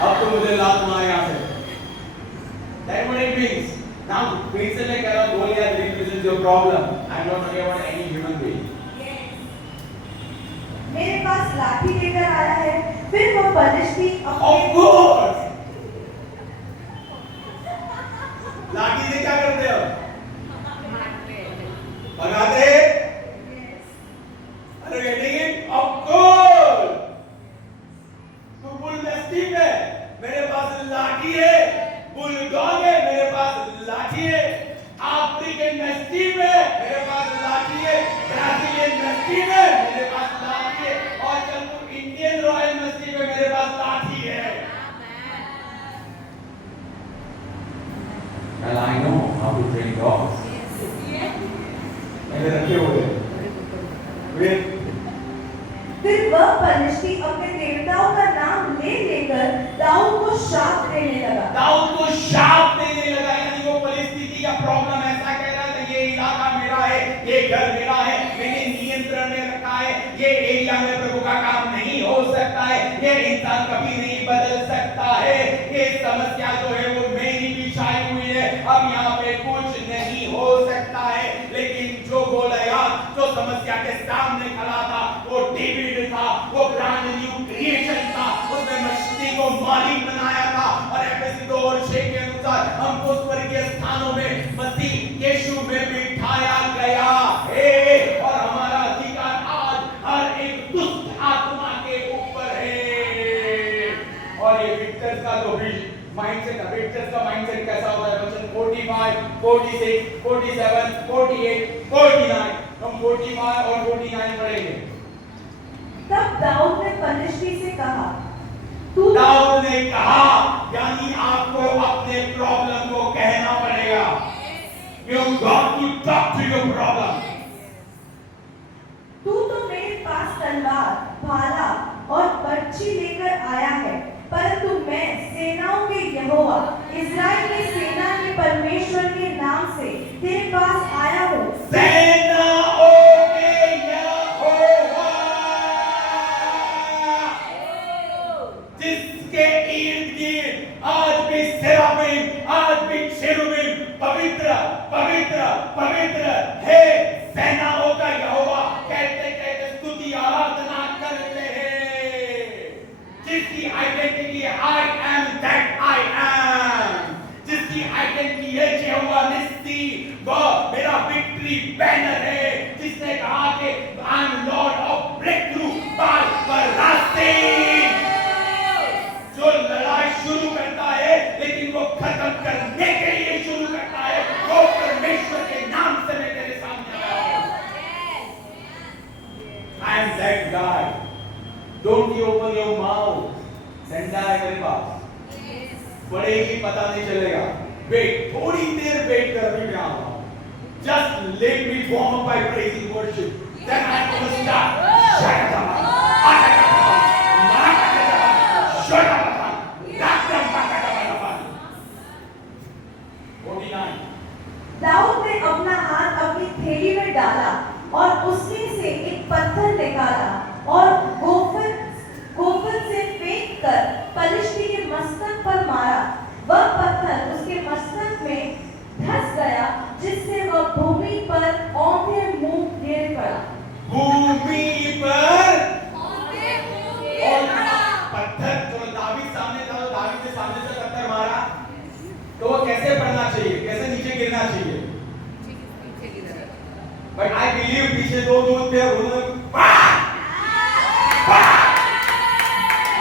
अब तो मुझे लात मार यहाँ से. That what it means. Now फिर से मैं कह रहा हूँ Goliath represents your problem. I'm not talking about any human being. मेरे पास लाठी लेकर आया है. फिर वो फलिस्ती Of course. लाठी से क्या करते हो? भगाते? अरे getting it? Of course. तू बुल मैस्टिफ है, मेरे पास लाठी है. बुलडॉग है, मेरे पास लाठी है. अफ्रीकन मैस्टिफ है, मेरे पास लाठी है. ब्राजीलियन मैस्टिफ है, मेरे पास लाठी है. और चल तू इंडियन रॉयल मैस्टिफ है, मेरे पास लाठी है. Well, I know how to train dogs. मैंने रखे हुए वे फिर वह पलिश्ती अपने देवताओं का नाम ले लेकर दाऊद को शाप देने लगा। दाऊद को शाप देने लगा, यानी वो परिस्थिति का प्रॉब्लम ऐसा कह रहा था, ये इलाका मेरा है, ये घर मेरा है, मैंने नियंत्रण में रखा है, ये एरिया में प्रभु का काम नहीं हो सकता है, ये इंसान कभी नहीं बदल सकता है, ये समस्या जो है वो मेरी बिछाई हुई है, अब यहाँ पे कुछ नहीं हो सकता है। लेकिन जो गोलियत जो समस्या के सामने खड़ा था वो डेविड था, वो ब्रांड न्यू क्रिएशन था, उसने मछली को मालिक बनाया था। और एफएसी 2 और 6 के अनुसार हमको स्वर्गीय स्थानों में मसीह यीशु में बिठाया गया है, और हमारा अधिकार आज हर एक दुष्ट आत्मा के ऊपर है। और ये विक्टर्स का जो भी माइंडसेट है, विक्टर्स का माइंडसेट कैसा होता है? वचन 45, 46, 47, 48, 49, हम 45 और 49 पढ़ेंगे। तब दाऊद ने पलिश्ती से कहा, तू दाऊद ने कहा, यानी आपको अपने प्रॉब्लम को कहना पड़ेगा। You got to talk to your problem. तू तो मेरे पास तलवार, भाला और बर्छी लेकर आया है, परंतु मैं सेनाओं के यहोवा, इस्राएल की सेना के परमेश्वर के नाम से तेरे पास आया हूँ। सेनाओं के यहोवा, जिसके इर्द गिर्द आज भी सेराफिम, आज भी शेरूबिम पवित्र पवित्र पवित्र है। सेनाओं का यहोवा कहते कहते स्तुति आराधना करते हैं, जिसकी identity I am that I am, जिसकी आइडेंटिटी है यहोवा निस्सी, वह मेरा विक्ट्री बैनर है, जिसने कहा कि I am Lord of breakthrough by बरास्ते। जो लड़ाई शुरू करता है लेकिन वो खत्म करने के लिए शुरू करता है, वो परमेश्वर के नाम से मैं तेरे सामने आया हूं। I am that guy. Don't you open your mouth. डंडा है मेरे पास, पड़ेगी पता नहीं चलेगा। वेट, थोड़ी देर वेट कर, अभी मैं आ रहा हूं। Just let me warm up by praising worship. Then I will start. Shut up. Shut up. Dawood ने अपना हाथ अपनी थैली में डाला और उसमें से एक पत्थर निकाला और गोफन से फेंक कर पलिश्ती के मस्तक पर मारा। वह पत्थर उसके मस्तक में धंस गया, जिससे वह भूमि पर औंधे मुंह गिर पड़ा। भूमि पर और पत्थर जो दावीद सामने था, तो दावीद ने सामने से पत्थर मारा, तो वो कैसे पड़ना चाहिए, कैसे नीचे गिरना चाहिए? बट आई बिलीव पीछे दो दूध थे, उन्होंने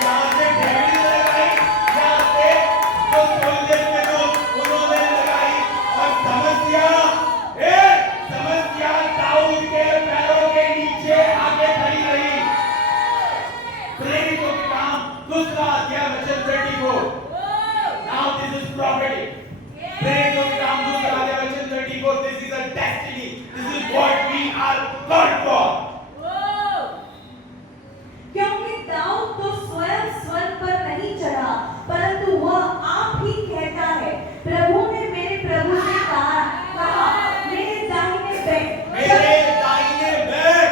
यहाँ से ढेरी लगाई, यहाँ से जो सोल्जर थे तो उन्होंने लगाई, और समस्या दाऊद के पैरों के नीचे आगे खड़ी रही। प्रेरितों के काम 2 अध्याय वचन 34। Now this is prophetic. प्रेरितों के काम 2 अध्याय वचन 34। This is a destiny. This is what we are called for. क्योंकि दाऊद तो स्वयं स्वर्ग पर नहीं चढ़ा, परंतु वह आप ही कहता है, प्रभु ने मेरे प्रभु से कहा मेरे दाहिने बैठ।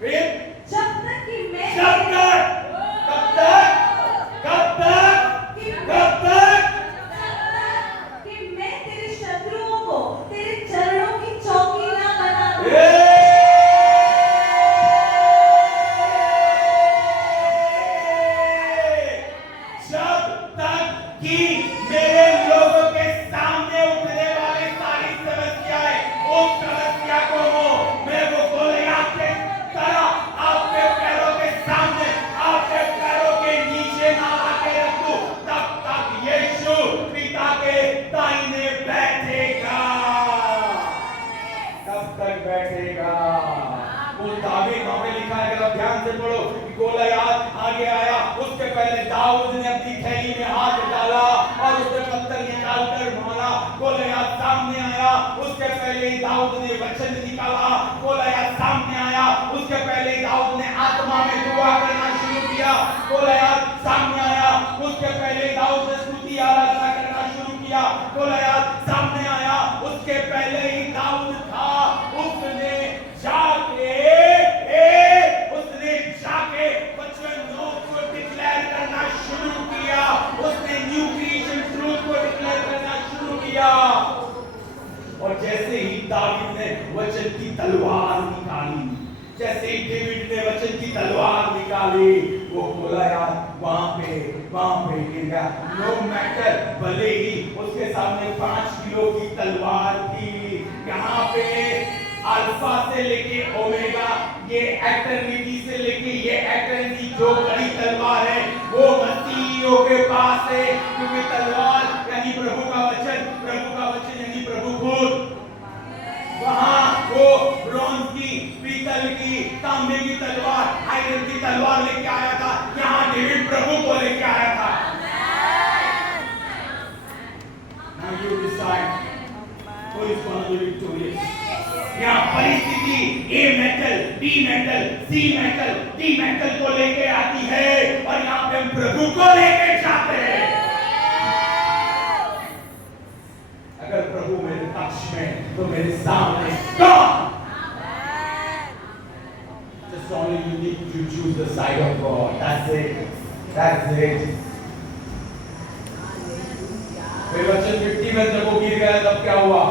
फिर जब तक कि मैं कि मैं तेरे शत्रुओं को तेरे चरणों की चौकी ना बना दूं। जब तक कि मेरे लोगों के सामने उठने वाली सारी समस्याएं, उस समस्या को मैं वो गोलियत के तरह आपके पैरों के सामने, आपके पैरों के नीचे ना आके रख दूं, तब तक यीशु पिता के दाहिने बैठेगा, तब तक बैठेगा। वो दावीद वहां पे लिखा है, अगर ध्यान से पढ़ो, गोलियत आगे आया, उसके पहले दाऊद ने अपनी थैली में हाथ डाला और उसने पत्थर निकालकर मारा। उसके पहले ही दाऊद ने वचन निकाला, गोलियत सामने आया। उसके पहले ही दाऊद ने आत्मा में दुआ करना शुरू किया, गोलियत सामने आया। उसके पहले ही दाऊद ने स्तुति आराधना करना शुरू किया, गोलियत सामने आया। उसके पहले ही दाऊद था, उसने जाके वचनों को डिक्लेयर करना शुरू किया, उसने न्यू क्रिएशन ट्रूथ को डिक्लेयर करना शुरू किया। और जैसे ही दाऊद ने वचन की तलवार निकाली, जैसे ही डेविड ने वचन की तलवार निकाली, वो गोलियत वहां पे गिर गया। नो मैटर, भले ही उसके सामने 5 किलो की तलवार थी, यहाँ पे अल्फा से लेके ओमेगा, ये एटर्निटी से लेके ये एटर्निटी, जो बड़ी तलवार है वो मसीहियों के पास है। क्योंकि तलवार यानी प्रभु का वचन यानी प्रभु खुद। वहां वो ब्रॉन्ज की, पीतल की, तांबे की तलवार, आयरन की तलवार लेके आया था, यहाँ डेविड प्रभु को लेके आया था। Now you decide who is going to be victorious. यहाँ परिस्थिति A metal, B metal, C metal, D metal को लेके आती है, और यहाँ पे हम प्रभु को लेके जाते हैं। अगर प्रभु मेरे पक्ष में तो मेरे सामने कौन? Just only you need to choose the side of God. That's it. फिर वचन 50 में जब वो गिर गया तब क्या हुआ?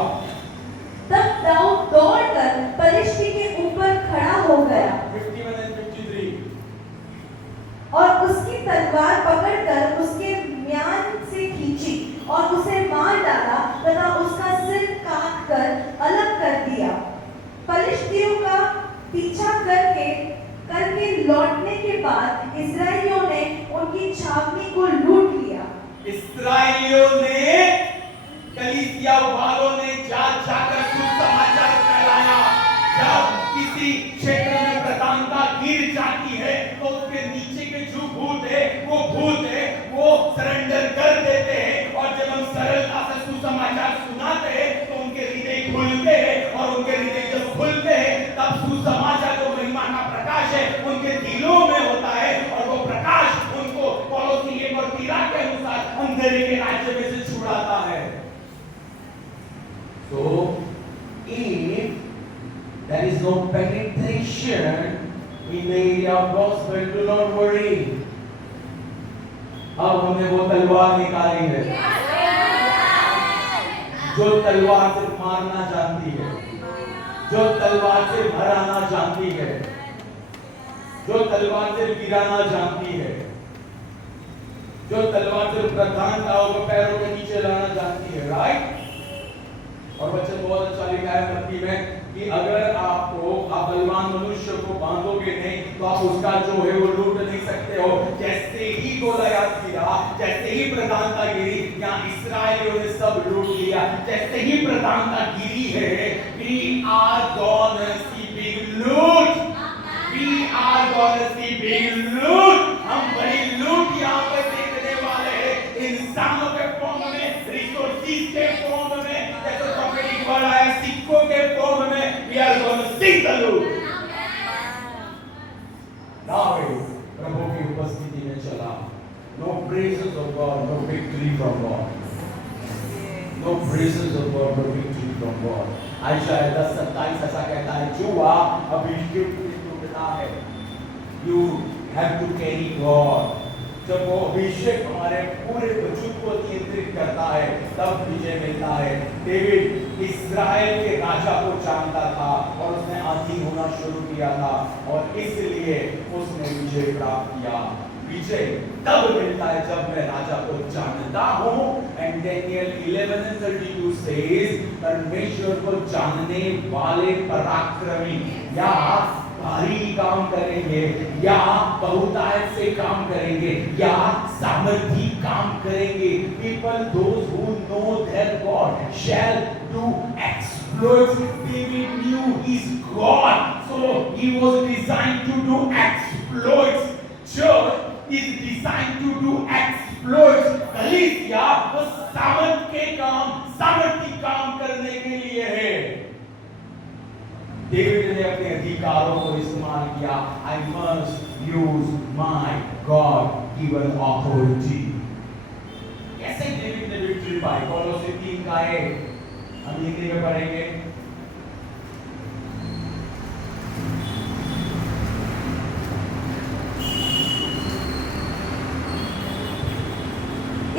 तब दाऊद दौड़कर पलिश्ती के ऊपर खड़ा हो गया 51 and 53 और उसकी तलवार पकड़कर उसके म्यान से खींची और उसे मार डाला तथा उसका सिर काट कर अलग कर दिया। पलिश्तियों का पीछा करके लौटने के बाद इस्राएलियों ने उनकी छावनी को लूट लिया। इस्राएलियों ने, कलीसिया वालों ने जाकर सुसमाचार फैलाया। जब किसी क्षेत्र में प्रधानता गिर जाती है तो उसके नीचे के जो भूत है वो सरेंडर कर देते हैं, और जब हम सरलता से सुसमाचार सुनाते हैं तो उनके हृदय खुलते हैं, और उनके हृदय जब खुलते हैं तब सुसमाचार जो महिमा का प्रकाश है उनके दिलों में होता है, और वो प्रकाश उनको पौलुस 1 और 13 के अनुसार अंधेरे के राज्य में से छुड़ाता है। So, if there is no penetration in the area of gospel, do not worry. अब हमने वो तलवार निकाली है, जो तलवार से मारना जानती है, जो तलवार से भराना जानती है, जो तलवार से गिराना जानती है, जो तलवार से प्रधानताओं को पैरों के नीचे लाना जानती है, राइट? और वचन बहुत अच्छा लिखा है मत्ती में कि अगर आप बलवान मनुष्य को बांधोगे नहीं तो आप उसका जो है वो लूट नहीं सकते हो। जैसे ही गोलियत गिरा, जैसे ही प्रधानता गिरी, यहाँ इस्राएलियों ने सब लूट लिया। जैसे ही प्रधानता गिरी है, we are gonna see big loot. We are gonna see big loot. हम बड़ी लूट यहाँ पे देखने वाले हैं, इंसानों के फॉर्म में, रिसोर्सेज के फॉर्म में, जैसे prophetic word आया सिक्कों के फॉर्म में, we are going to see the loot. प्रभु की उपस्थिति में चला, no praises of God, no victory from God. No praises of God, no victory from God. आयशाया 10:27 ऐसा कहता है, जुआ अभिषेक की टुकड़ा है। You have to carry God. जब वो अभिषेक हमारे पूरे वजूद को नियंत्रित करता है तब विजय मिलता है। डेविड इस्राएल के राजा को जानता था और उसने अधीन होना शुरू किया था, और इसलिए उसने विजय प्राप्त किया। विजय तब मिलता है जब मैं राजा को जानता हूँ। एंड डैनियल 11:32 says, परमेश्वर को जानने वाले पराक्रमी या भारी काम करेंगे, या बहुतायत से काम करेंगे, या सामर्थी काम करेंगे। People those who know their God shall do exploits. David knew his God, so he was designed to do exploits. Church is designed to do exploits. कलीसिया वो सामर्थी काम करने के लिए है। डेविड ने अपने अधिकारों को इस्तेमाल किया। I must use my God given authority. कैसे डेविड ने विक्ट्री पाई? कोलोसे 3 का 1 हम हिंदी में पढ़ेंगे।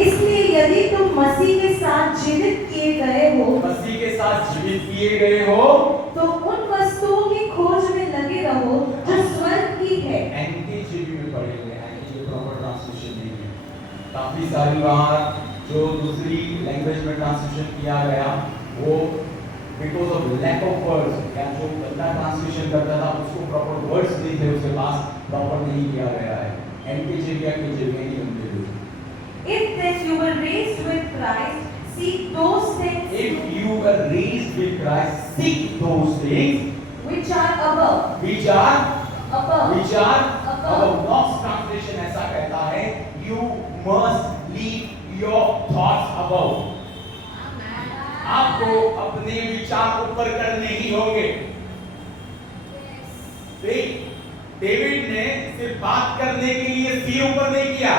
इसलिए यदि तुम मसीह के साथ जीवित किए गए हो, मसीह के साथ जीवित किए गए हो, तो उन वस्तुओं की खोज में लगे रहो जो स्वर्ग की है। एनकेजीवी में पढ़ेंगे। एनकेजीवी प्रॉपर ट्रांसलेशन नहीं है। काफी सारी बार जो दूसरी लैंग्वेज में ट्रांसलेशन किया गया वो because of lack of words या जो बंदा ट्रांसलेशन करता था उसको प्रॉपर वर्ड्स नहीं थे उसके पास, प्रॉपर नहीं किया गया है। एनकेजीवी या केजीवी नहीं बनते थे। If then you were raised with Christ, seek those things If you were raised with Christ, seek those things which are above. which are Above. above. Knox translation ऐसा कहता है, you must leave your thoughts above. आपको अपने विचार ऊपर करने ही होंगे। David ने सिर्फ बात करने के लिए सिर ऊपर नहीं किया।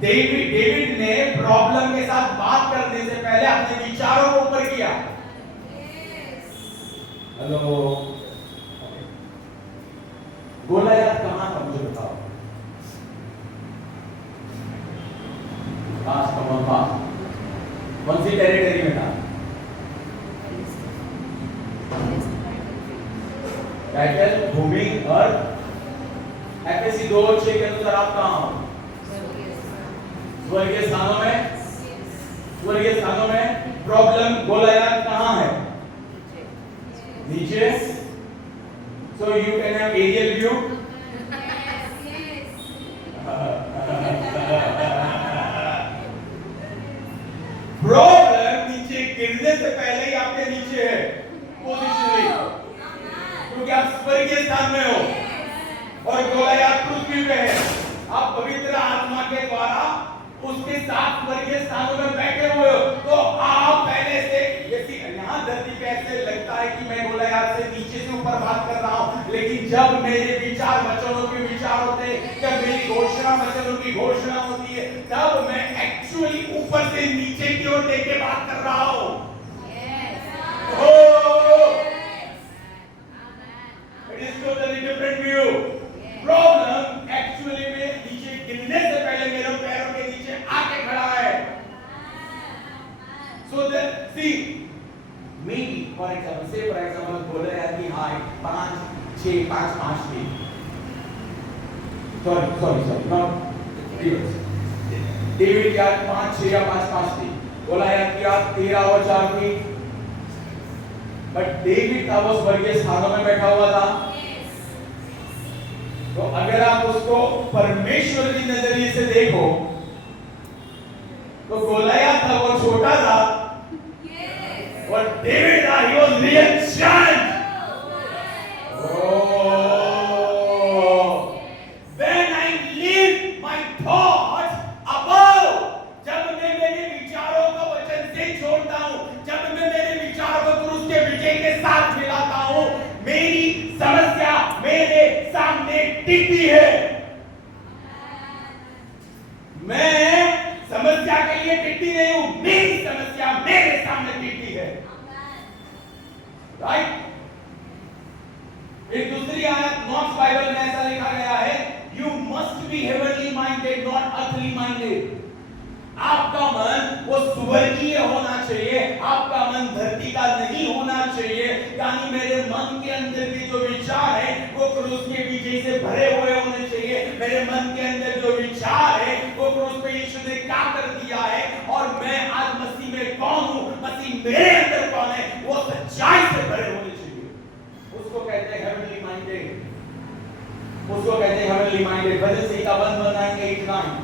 डेविड ने प्रॉब्लम के साथ बात करने से पहले अपने विचारों को ऊपर किया। हेलो, गोलियत कहां था मुझे बताओ। पास कौन सी टेरिटरी में था? टाइटल भूमि अर्थ। एफएसी 2:6 के अनुसार आप कहां हो? स्वर्गीय स्थानों में। स्वर्गीय स्थानों में। प्रॉब्लम गोलियत कहां है? नीचे। So you can have aerial view. Problem नीचे गिरने से पहले ही आपके नीचे है पोजिशनली, क्योंकि आप स्वर्गीय स्थान में हो और गोलियत पृथ्वी पे है। आप पवित्र आत्मा के द्वारा उसके साथ स्वर्गीय स्थानों में बैठे हुए हो, तो आप पहले से यहाँ धरती पे ऐसे लगता है कि मैं गोलियत से नीचे से ऊपर बात कर रहा हूँ, लेकिन जब मेरे विचार वचनों के विचार होते हैं, जब मेरी घोषणा वचनों की घोषणा होती है, तब मैं एक्चुअली ऊपर से नीचे की ओर देख के बात कर रहा हूँ। It is totally different view. Problem actually में नीचे गिरने से पहले मेरे पैरों के नीचे आके खड़ा है। So that see, maybe for example, say for example, Goliath की हाइट 5 थी। Sorry, not reverse. डेविड की हाइट 5, 6 या 5 थी। गोलियत की हाइट 13 और 4 थी। बट डेविड था वो स्वर्गीय स्थानों में बैठा हुआ था। तो अगर आप उसको परमेश्वर की नजरिए से देखो तो गोलियत था वो छोटा था और डेविड था he was real giant. When I live my thoughts above, जब मैं मेरे विचारों को वचन से जोड़ता हूं, जब मैं मेरे विचारों को क्रूस के विजय के साथ मिलाता हूं, मेरी समस्या मेरे सामने टिकती है। मैं समस्या के लिए टिकती नहीं हूं, मेरी समस्या मेरे सामने टिकती है। राइट? एक दूसरी आयत नॉक्स बाइबल में ऐसा लिखा गया है, you must be heavenly minded not earthly minded. आपका मन वो स्वर्गीय होना चाहिए, आपका मन धरती का नहीं होना चाहिए। यानी मेरे मन के अंदर के जो विचार है वो क्रूस के विजय से भरे हुए होने चाहिए। मेरे मन के अंदर जो विचार है वो क्रूस पे यीशु ने क्या कर दिया है और मैं आज मसीह में कौन हूं, मसीह मेरे अंदर कौन है, वो सच्चाई से भरे होने चाहिए। उसको कहते हैं हेवनली माइंडेड। उसको कहते हैं हेवनली माइंडेड। भजन संहिता 1:9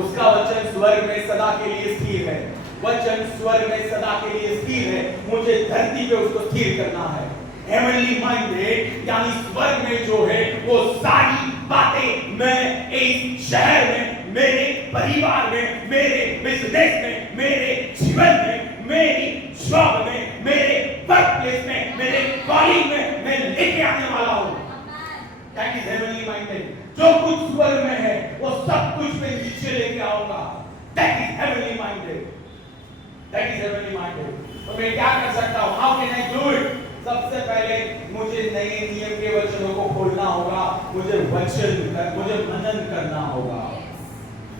उसका वचन स्वर्ग में सदा के लिए स्थिर है। वचन स्वर्ग में सदा के लिए स्थिर है, मुझे धरती पे उसको स्थिर करना है। हेवनली माइंडेड यानी स्वर्ग में जो है वो सारी बातें मैं इस शहर में, मेरे परिवार में, मेरे बिजनेस में, मेरे जीवन में, मेरी जॉब में, मेरे वर्क प्लेस में, मेरे That is heavenly minded. तो मैं क्या कर सकता हूँ? How can I do it? सबसे पहले मुझे नए नियम के वचनों को खोलना होगा, मुझे मनन करना होगा।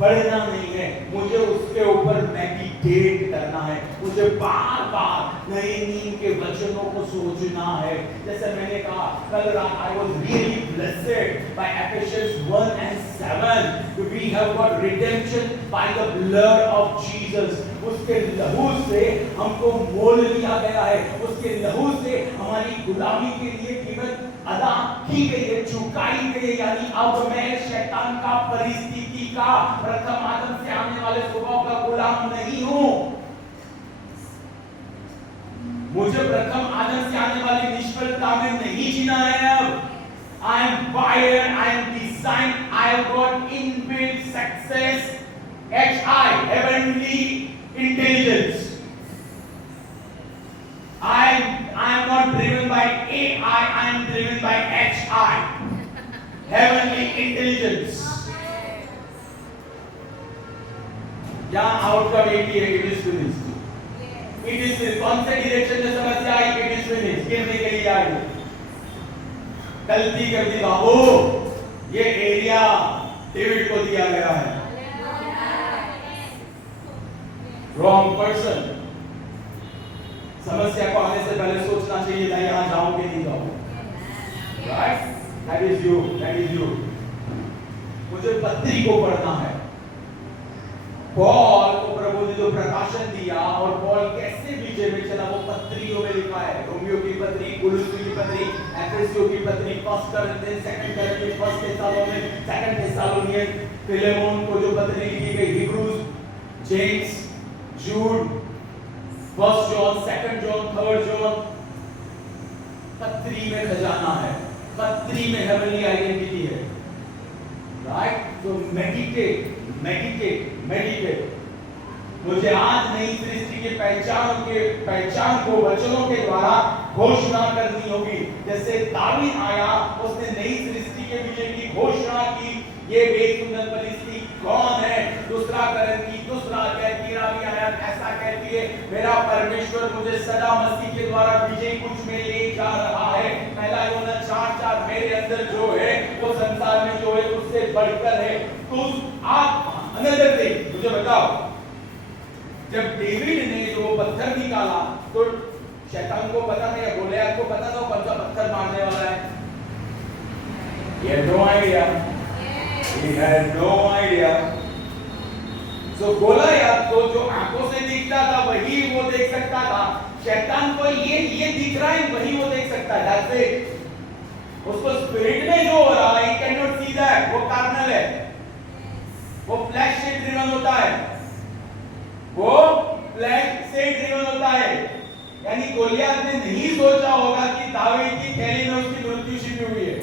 पढ़ना नहीं है, मुझे उसके ऊपर मेडिटेट करना है, मुझे बार बार नए नियम के वचनों को सोचना है। जैसे मैंने कहा कल रात, I was really blessed by Ephesians 1 and 7. We have got redemption by the blood of Jesus. उसके लहू से हमको मोल लिया गया है, उसके लहू से हमारी गुलामी के लिए कीमत अदा की गई है, चुकाई गई है। यानी अब मैं शैतान का, परिस्थिति का, प्रथम आदम से आने वाले स्वभाव का गुलाम नहीं हूं। मुझे प्रथम आदम से आने वाली निष्फलता में नहीं जीना है। अब I am wired, I am designed, I have got inbuilt success, HI, heavenly intelligence. I am not driven by AI, I am driven by HI, heavenly intelligence. यहाँ आउटकम एक ही है, it is finished. It is finished. कौन से direction में समस्या आई? It is finished. गिरने के लिए आई, गलती कर दी बाबू, ये एरिया डेविड को दिया गया है। Wrong person. समस्या को आने से पहले सोचना चाहिए था यहां जाऊं कि नहीं जाऊं। Right? That is you, that is you. मुझे पत्री को पढ़ना है। पॉल को प्रभु ने जो प्रकाशन दिया और पॉल कैसे विजय में चला, वो पत्रियों में लिखा है। रोमियो की पत्री, कुलुस्सी की पत्री, एफेसियों की पत्री, first Corinthians, second Corinthians, first Thessalonian, second Thessalonian, Philemon को जो पत्री लिखी गई, Hebrews, James, Jude, first John, second John, third John, पत्री में खजाना है, पत्री में हेवनली आइडेंटिटी है। राइट? तो मेडिटेट, मेडिटेट, मेडिटेट। मुझे आज नई सृष्टि के पहचान को वचनों के द्वारा घोषणा करनी होगी। जैसे दावीद आया, उसने नई सृष्टि के विजय की घोषणा की। ये बेसुंदर फलिस्ती कौन है? दूसरा कोरिन्थियों, दूसरा अध्याय 13वीं आयत ऐसा कहती है, मेरा परमेश्वर मुझे सदा मसीह के द्वारा विजय कुछ में ले जा रहा है। पहला यूहन्ना 4:4, मेरे अंदर जो है वो संसार में जो है उससे बढ़कर है। तो आप अनदर थिंग मुझे बताओ, जब डेविड ने जो पत्थर निकाला तो शैतान को पता नहीं, गोलियत को पता था कौन सा पत्थर मारने वाला है? He had no idea. He had no idea. So Goliath को जो आंखों से दिखता था वही वो देख सकता था। शैतान को ये दिख रहा है वही वो देख सकता है। That's it. उसको स्पिरिट में जो हो रहा है, he cannot see that. वो कार्नल है, वो फ्लैश से ड्रिवन होता है, वो फ्लैश से ड्रिवन होता है। यानी गोलियत ने नहीं सोचा होगा कि दावीद की थैली में उसकी मृत्यु छिपी हुई है।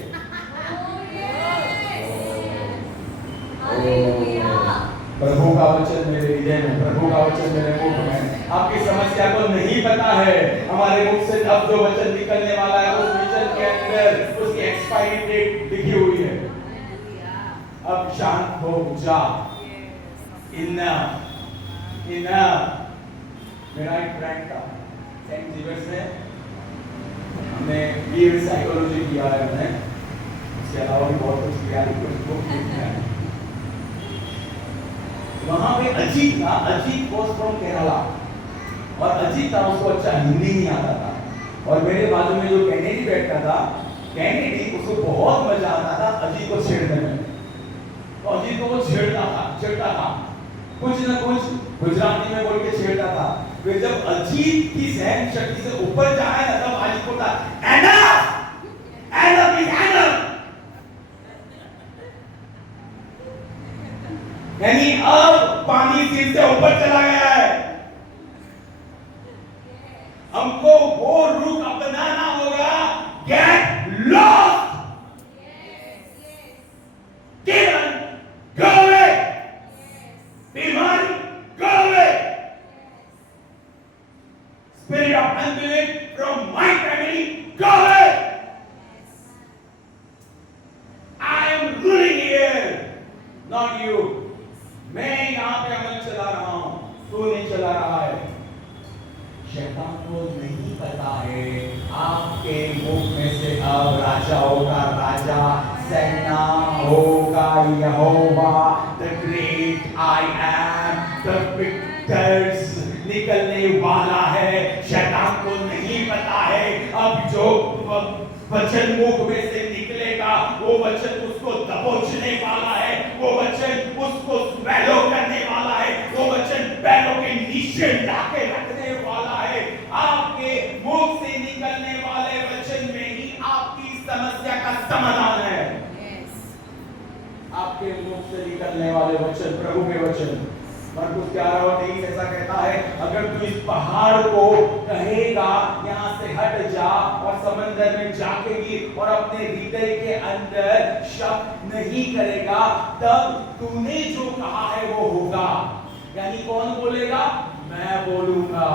प्रभु का वचन मेरे हृदय में, प्रभु का वचन मेरे मुख में। आपकी समस्या को नहीं पता है, हमारे मुख से अब जो वचन निकलने वाला है उस वचन के अंदर उसकी एक्सपायरी डेट लिखी हुई है। अब शांत हो जा। मेरा एक फ्रेंड था सेंट जेवियर्स में, हमने बीए साइकोलॉजी किया है, हमने इसके अलावा भी बहुत कुछ किया है। वहां पे अजीत था, अजीत वॉज फ्रॉम केरला, और अजीत था उसको अच्छा हिंदी नहीं आता था। और मेरे बाजू में जो कैनेडी बैठता था, कैनेडी उसको बहुत मजा आता था अजीत को छेड़ने में। तो अजीत को वो छेड़ता था, कुछ न कुछ गुजराती में बोल के छेड़ता था। फिर जब अजीत की सहन शक्ति से ऊपर जाए ना, तब अजीत को था एनफ, एनफ इज एनफ। यानी अब पानी सिर से ऊपर चला गया है, हमको वो रुख अपनाना होगा। Get lost, demon go away, demon go away, spirit of unbelief from my family go away. I am ruling here, not you. मैं यहाँ पे अमल चला रहा हूँ, तू नहीं चला रहा है। आपको नहीं पता है आपके मुख में से अब राजाओं का राजा सेनाओं का यहोवा the great I am the victors निकलने वाला है। शैतान को नहीं पता है अब जो वचन मुख में से निकलेगा वो वचन उसको दबोचने वाला है, वो वचन उसको बैलो करने वाला है, वो वचन बैलों के नीचे लाके रखने वाला है। आपके मुख से निकलने वाले वचन में ही आपकी समस्या का समाधान है। आपके मुख से निकलने वाले वचन प्रभु के वचन। मरकुस 11:23 ऐसा कहता है, अगर तू इस पहाड़ को कहेगा यहाँ से हट जा और समंदर में जाके गिर और अपने हृदय के अंदर शक नहीं करेगा, तब तूने जो कहा है वो होगा। यानी कौन बोलेगा? मैं बोलूंगा।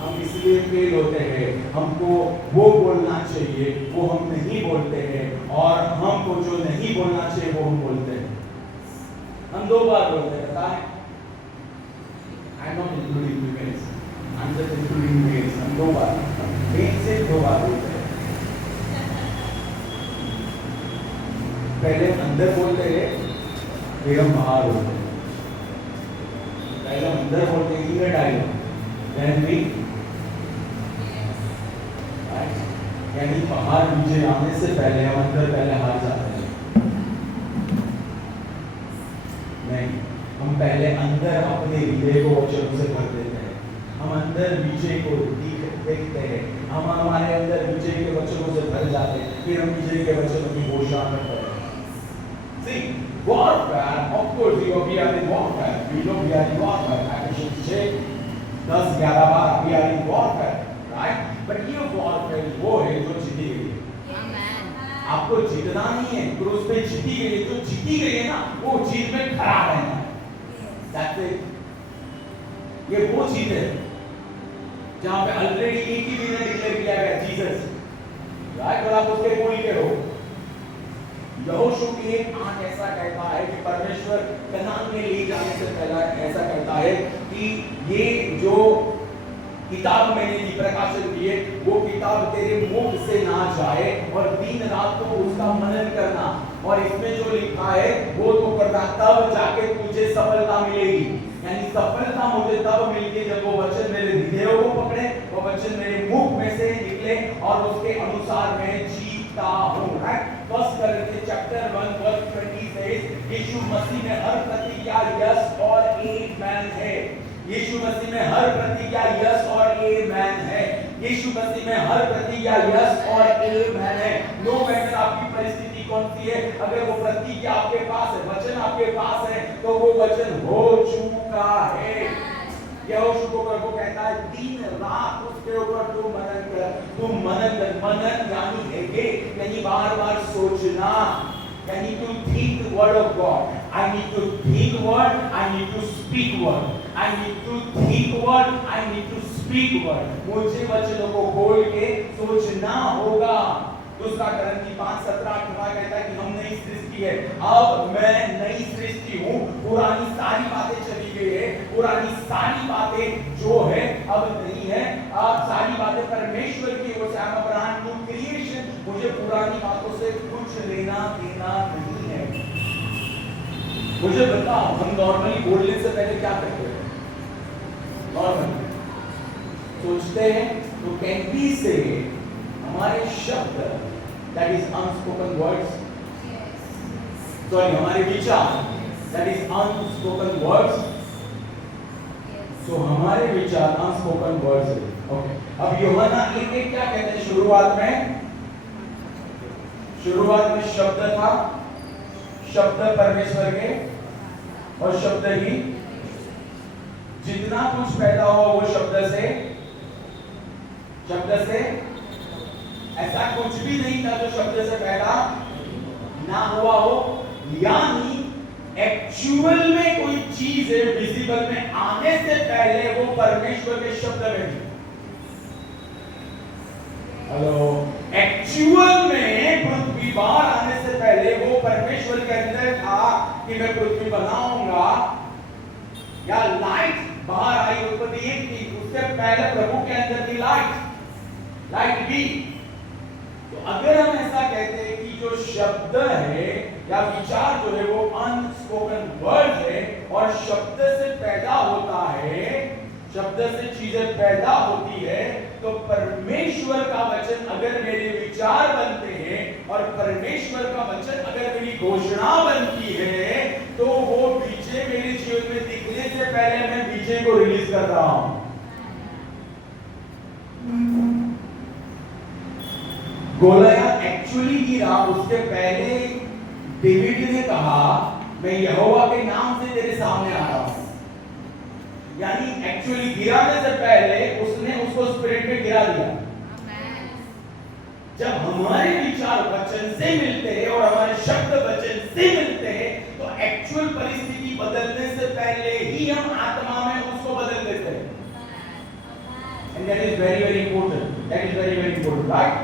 हम इसलिए फेल होते हैं, हमको वो बोलना चाहिए वो हम नहीं बोलते हैं, और हमको जो नहीं बोलना चाहिए वो हम बोलते हैं। हम 2 बार बोलते हैं, पता है? I'm not including males, I'm just including males। हम 2 बार, मेल से 2 बार बोलते हैं। पहले अंदर बोलते हैं, फिर हम बाहर बोलते हैं। पहले हम अंदर बोलते हैं, इनर डायलॉग, then we यानी बाहर मुझे आने से पहले हम अंदर पहले हार जाते हैं। नहीं, हम पहले अंदर अपने हृदय को वचनों से भर देते हैं। हम अंदर विजय को देखते हैं, हम हमारे अंदर विजय के वचनों से भर जाते हैं, फिर हम विजय के वचनों की घोषणा करते हैं। See, warfare, of course, we are in warfare. We know we are in warfare. Ephesians 10:11 we are in warfare, right? But ये warfare वो है जो जीती गई है। आपको जीतना नहीं है, क्रूस पे जीती गई है। जो जीती गई है ना, वो जीत में खड़ा रहना है। That's it। ये वो जीत है जहाँ पे ऑलरेडी एक ही विनर डिक्लेयर किया गया, जीसस, राइट? और आप उसके कोई के हो। यहोशू की 8 ऐसा कहता है कि परमेश्वर कनान में ले जाने से पहले ऐसा कहता है कि ये जो किताब मैंने दी प्रकाशित की है, वो किताब तेरे मुख से ना जाए और दिन रात को उसका मनन करना, और इसमें जो लिखा है वो तो करना, तब जाके तुझे सफलता मिलेगी। यानी सफलता मुझे तब मिलती जब वो वचन मेरे हृदय को पकड़े, वो वचन मेरे मुख में से निकले और उसके अनुसार मैं जीता हूं। Right? 1 Corinthians chapter 1 verse 20 says, यीशु मसीह में हर प्रतिज्ञा यस और आमेन है। यीशु मसीह में हर प्रतिज्ञा यस और आमेन है। यीशु मसीह में हर प्रतिज्ञा यस और आमेन है। नो मैटर आपकी परिस्थिति कौन सी है, अगर वो प्रतिज्ञा आपके पास है, वचन आपके पास है, तो वो वचन हो चुका है। यहोशू को प्रभु कहता है, दिन रात उसके ऊपर तू मनन कर, तू मनन कर। मनन यानी बार-बार सोचना, यानी to think the word of God. I need to think word, I need to speak word. I need to think word, I need to speak word. मुझे वचनों को खोल के सोचना होगा। दूसरा करंती 5:17-18 कहता है कि हम नई सृष्टि है, अब मैं नई सृष्टि हूँ, पुरानी सारी बातें चली गई है, पुरानी सारी बातें जो है अब नहीं है, अब सारी बातें परमेश्वर की ओर से। I am a brand new creation. मुझे पुरानी बातों से कुछ लेना देना नहीं है। मुझे बताओ, हम नॉर्मली बोलने से पहले क्या करते हैं? नॉर्मली सोचते हैं, तो कैन वी से हमारे शब्द, that is unspoken words, sorry, हमारे विचार, that is unspoken words, so हमारे विचार unspoken words है। ओके, अब यूहन्ना 1:1 क्या कहते हैं? शुरुआत में शब्द था, शब्द परमेश्वर के, और शब्द ही जितना कुछ पैदा हुआ वो शब्द से ऐसा कुछ भी नहीं था जो शब्द से पैदा ना हुआ हो। यानी एक्चुअल में कोई चीज है विजिबल में आने से पहले वो परमेश्वर के शब्द में थी। हेलो, एक्चुअल में पृथ्वी बाहर आने से पहले वो परमेश्वर के अंदर था कि मैं पृथ्वी बनाऊंगा, या लाइट लाइट बी। तो अगर हम ऐसा कहते हैं कि जो शब्द है या विचार जो है वो अनस्पोकन वर्ड है और शब्द से पैदा होता है, शब्द से चीजें पैदा होती है, तो परमेश्वर का वचन अगर मेरे विचार बनते हैं और परमेश्वर का वचन अगर मेरी घोषणा बनती है, तो वो बीजे मेरे जीवन में दिखने से पहले मैं बीजे को रिलीज कर रहा हूं। गोलियत एक्चुअली गिरा उसके पहले डेविड ने कहा मैं यहोवा के नाम से तेरे सामने आ रहा हूं। यानी एक्चुअली गिराने से पहले उसने उसको स्पिरिट में गिरा दिया। जब हमारे विचार वचन से मिलते हैं और हमारे शब्द वचन से मिलते हैं, तो एक्चुअल परिस्थिति बदलने से पहले ही हम आत्मा में उसको बदल देते हैं। And that is very very important. That is very very important, right?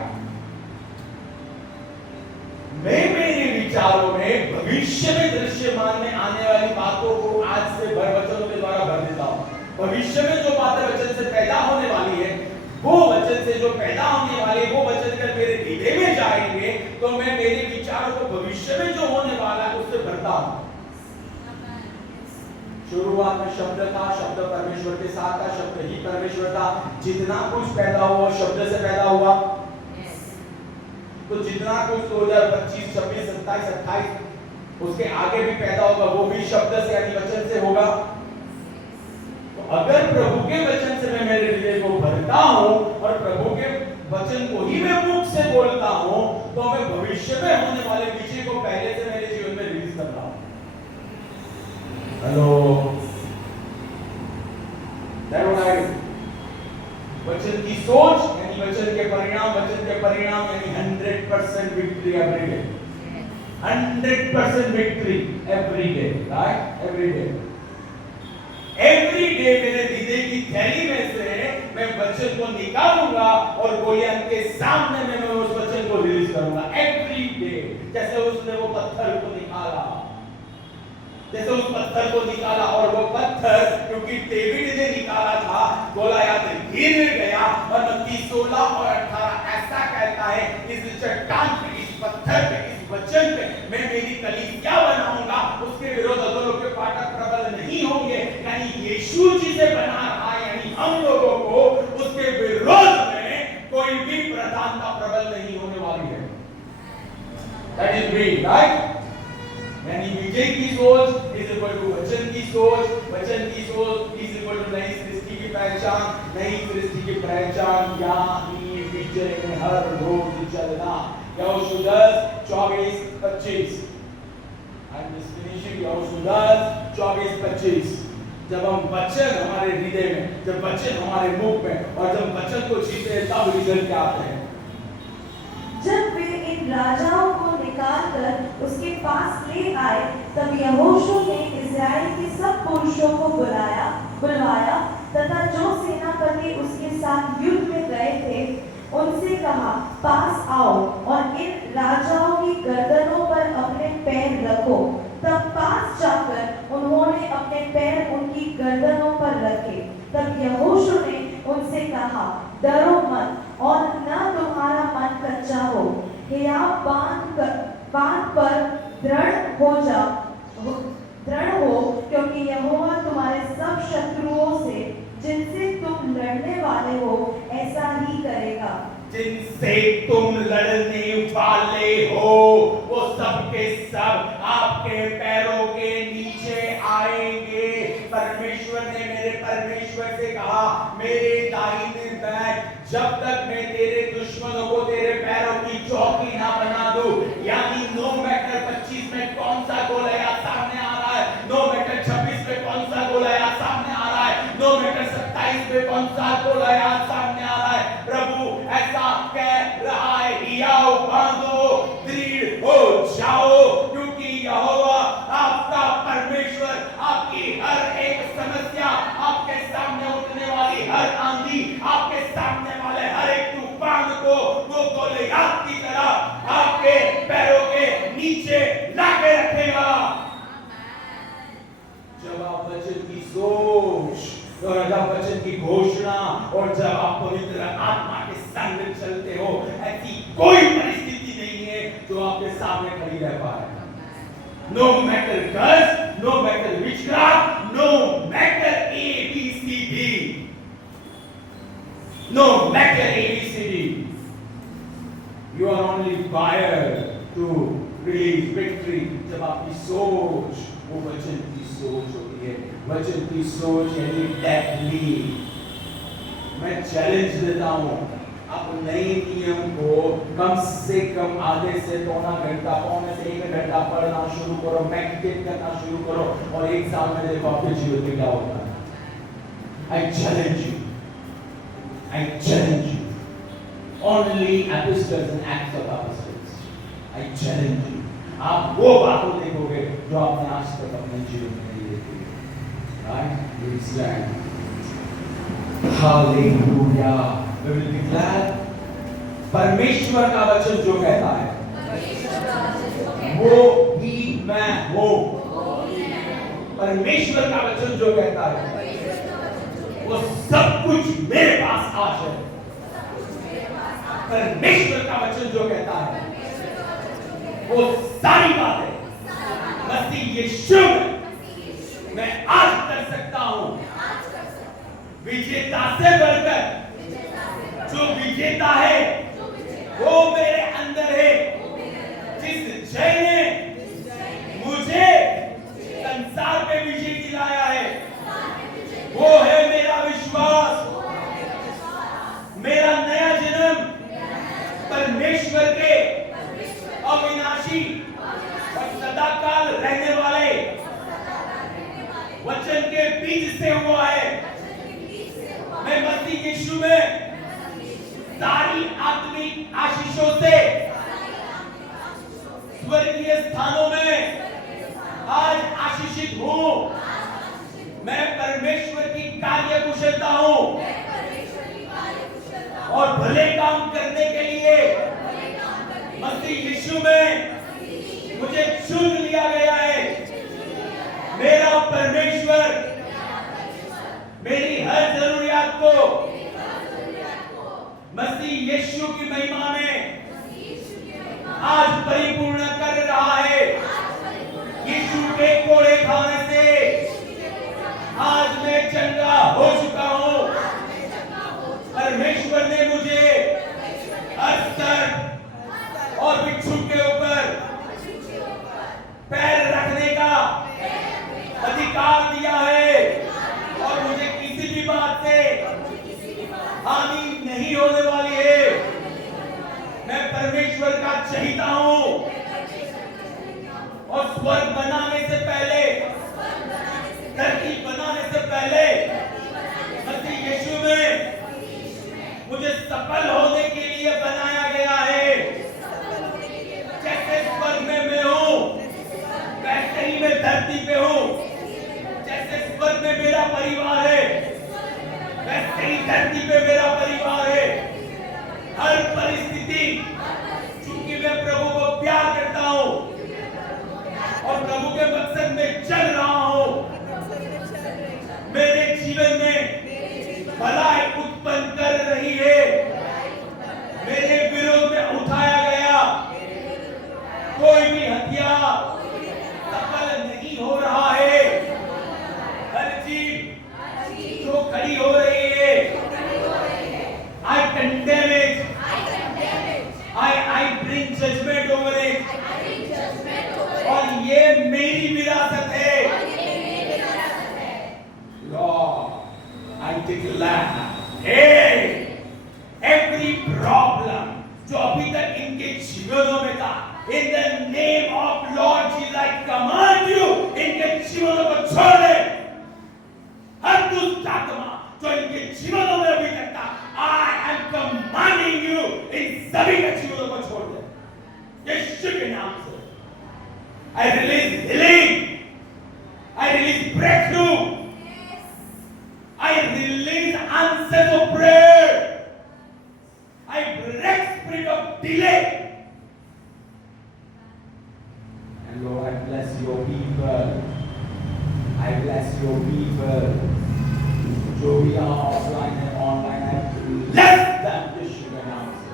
मैं मेरे विचारों में भविष्य में दृश्यमान में आने वाली बातों को आज से वचनों के द्वारा भर देता हूं। भविष्य में जो बातें वचन से पैदा होने वाली है, वो वचन से जो पैदा होने वाली है, वो वचन कर मेरे हृदय में जाएंगे, तो मैं मेरे विचारों को भविष्य में जो होने वाला है उससे भरता हूं। शुरुआत में शब्द था, शब्द परमेश्वर के साथ था, शब्द ही परमेश्वर था। जितना कुछ पैदा हुआ शब्द से पैदा हुआ, तो जितना कुछ 2025, 26, 27, 28 उसके आगे भी पैदा होगा, वो भी शब्द से यानी वचन से होगा। तो अगर प्रभु के वचन से मैं मेरे हृदय को भरता हूं और प्रभु के वचन को ही मैं मुख से बोलता हूं, तो मैं भविष्य में होने वाले विजय को पहले से मेरे जीवन में रिलीज कर रहा हूं। हेलो, वचन की सोच यानी वचन के परिणाम यानी 100% victory every day. 100% victory every day, right? Every day मेरे हृदय की थैली में से मैं वचन को निकालूंगा और गोलियत के सामने में मैं उस वचन को रिलीज करूंगा एवरी डे। जैसे उसने वो पत्थर को निकाला, जैसे उस पत्थर को निकाला, और वो पत्थर क्योंकि डेविड ने निकाला था, गोलियत गिर गया। और मत्ती 16 और 18 ऐसा कहता है, इस चट्टान पे, इस पत्थर पे, इस वचन पे मैं मेरी कलीसिया बनाऊंगा, उसके विरोध अधोलोक के फाटक प्रबल नहीं होंगे। यानी यीशु जिसे बना रहा है, यानी हम लोगों को उसके विरोध में कोई भी प्रधानता प्रबल नहीं होने वाली है। That is me, right? यानी विजय की सोच इज इक्वल टू वचन की सोच, वचन की सोच इज इक्वल टू नई सृष्टि की पहचान, नई सृष्टि की पहचान यानी विजय में हर रोज चलना। यहोशू 10:24-25 आई एम फिनिशिंग। यहोशू 10:24-25 जब हम वचन हमारे हृदय में, जब वचन हमारे मुख में और जब वचन को जीते हैं, तब रिजल्ट क्या आते हैं। जब वे इन राजाओं को निकालकर उसके पास ले आए, तब यहोशू ने इस्राएल के सब पुरुषों को बुलवाया तथा जो सेनापति उसके साथ युद्ध में गए थे उनसे कहा, पास आओ और इन राजाओं की गर्दनों पर अपने पैर रखो। तब पास जाकर उन्होंने अपने पैर उनकी गर्दनों पर रखे। तब यहोशू ने उनसे कहा, डरो मत और न तुम्हारा मन कच्चा हो, हियाव बांध पर दृढ़ हो, क्योंकि यहोवा तुम्हारे सब शत्रुओं से जिनसे तुम लड़ने वाले हो ऐसा ही करेगा। जिनसे तुम लड़ने वाले हो वो सब के सब आपके पैरों के नीचे आएंगे। परमेश्वर ने मेरे परमेश्वर से कहा, मेरे दाहिने बैठ जब तक मैं तेरे दुश्मनों को तेरे पैरों की चौकी ना बना दूं। यानी नो मैटर 25 में कौन सा गोलियत सामने आ रहा है, नो मैटर 26 में कौन सा गोलियत सामने आ रहा है, नो मैटर 27 में कौन सा गोलियत सामने आ रहा है, प्रभु ऐसा कह रहा है, हियाव बांधो, दृढ़ हो जाओ, क्योंकि यहोवा आपका परमेश्वर आपकी हर एक समस्या, आपके सामने उठने वाली हर आंधी, आपके सामने वाले हर एक तूफान को वो गोलियत की तरह आपके पैरों के नीचे लाके रखेगा। जब आप वचन की सोच और जब वचन की घोषणा और जब आप पवित्र आत्मा के संग में चलते हो, ऐसी कोई परिस्थिति नहीं है जो आपके सामने खड़ी रह पाए। No matter curse, no matter witchcraft, no matter ABCD, no matter ABCD, you are only wired to release victory जब आपकी सोच वो वचन की सोच होती है। वचन की सोच यानी डेडली। मैं चैलेंज देता हूँ, आप नए नियम को कम से कम आधे से पौना घंटा, पौने से 1 घंटा पढ़ना शुरू करो, मेडिटेट करना शुरू करो, और 1 साल में देखो आपके जीवन में क्या होता है। I challenge you. I challenge you. Only epistles and acts of apostles. I challenge you. आप वो बातों देखोगे जो आपने आज तक अपने जीवन में नहीं देखी। Right? We stand. Hallelujah. We will declare. परमेश्वर का वचन जो कहता है, वो ही मैं हूँ। परमेश्वर का वचन जो कहता है, वो सब कुछ मेरे पास आज है। परमेश्वर का वचन जो कहता है, वो सारी बातें मसीह यीशु में मैं आज कर सकता हूं। विजेता से बढ़कर जो विजेता है वो मेरे अंदर है। जिस जय ने मुझे संसार पे विजय दिलाया है, वो है मेरा विश्वास, मेरा नया जन्म परमेश्वर के अविनाशी और सदाकाल रहने वाले वचन के बीज से हुआ है। मैं मसीह यीशु में सारी आत्मिक आशीषों से स्वर्गीय स्थानों में आज आशीषित हूँ। मैं परमेश्वर की कार्य कुशलता हूँ और भले काम करने के लिए मसीह यीशु में मुझे चुन लिया गया है। मेरा परमेश्वर मेरी हर जरूरियात को मसीह यीशु की महिमा में आज परिपूर्ण कर रहा है। यीशु के कोड़े खाने से आज मैं चंगा हो चुका हूँ। परमेश्वर ने मुझे अस्तर और बिच्छू के ऊपर पैर रखने का अधिकार दिया है, और मुझे किसी भी बात से हानि नहीं होने वाली है। मैं परमेश्वर का चहीता हूँ, और स्वर्ग बनाने से पहले, धरती बनाने से पहले मसीह यीशु में मुझे सफल होने के लिए बनाया गया है। जैसे स्वर्ग में मैं हूँ, वैसे ही मैं धरती पे हूँ। जैसे स्वर्ग में मेरा परिवार है, वैसे ही धरती पे मेरा परिवार है। हर परिस्थिति, चूंकि मैं प्रभु को प्यार करता हूँ और प्रभु के मकसद में चल रहा हूँ, मेरे जीवन में भलाई उत्पन्न कर रही है। मेरे विरोध में उठाया गया कोई भी हथियार सफल नहीं हो रहा है। हर चीज जो खड़ी हो रही है, I condemn it. I bring judgment over it. और ये मेरी विरासत है। Lord, I declare, hey, every problem जो अभी तक इनके जीवनों में था, in the name of Lord Jesus, I command you, इनके जीवनों को छोड़ दे। हर दुष्ट आत्मा जो इनके जीवनों में अभी तक था, I am commanding you, इन सभी के जीवनों को छोड़ दे। यीशु के नाम से I release healing, I release breakthrough, I release answers of prayer, I break spirit of delay. And Lord, I bless your people. I bless your people. भी यहाँ ऑफलाइन है, ऑनलाइन है, लेस दैन यीशु के नाम से।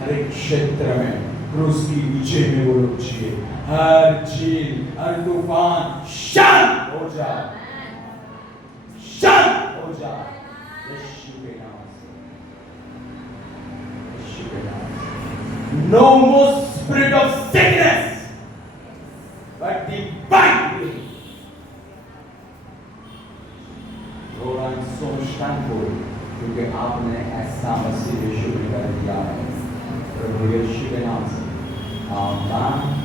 हर एक क्षेत्र में क्रूस की नीचे में वो लोग जिए। हर झील, हर तूफान शांत हो जाए, शांत हो जाए यीशु के नाम से, यीशु के नाम से। No more spirit of sickness, but divine healing. Lord, I'm so much thankful क्योंकि आपने ऐसा मसीह यीशु में कर दिया है। प्रभु यीशु के नाम से आमीन।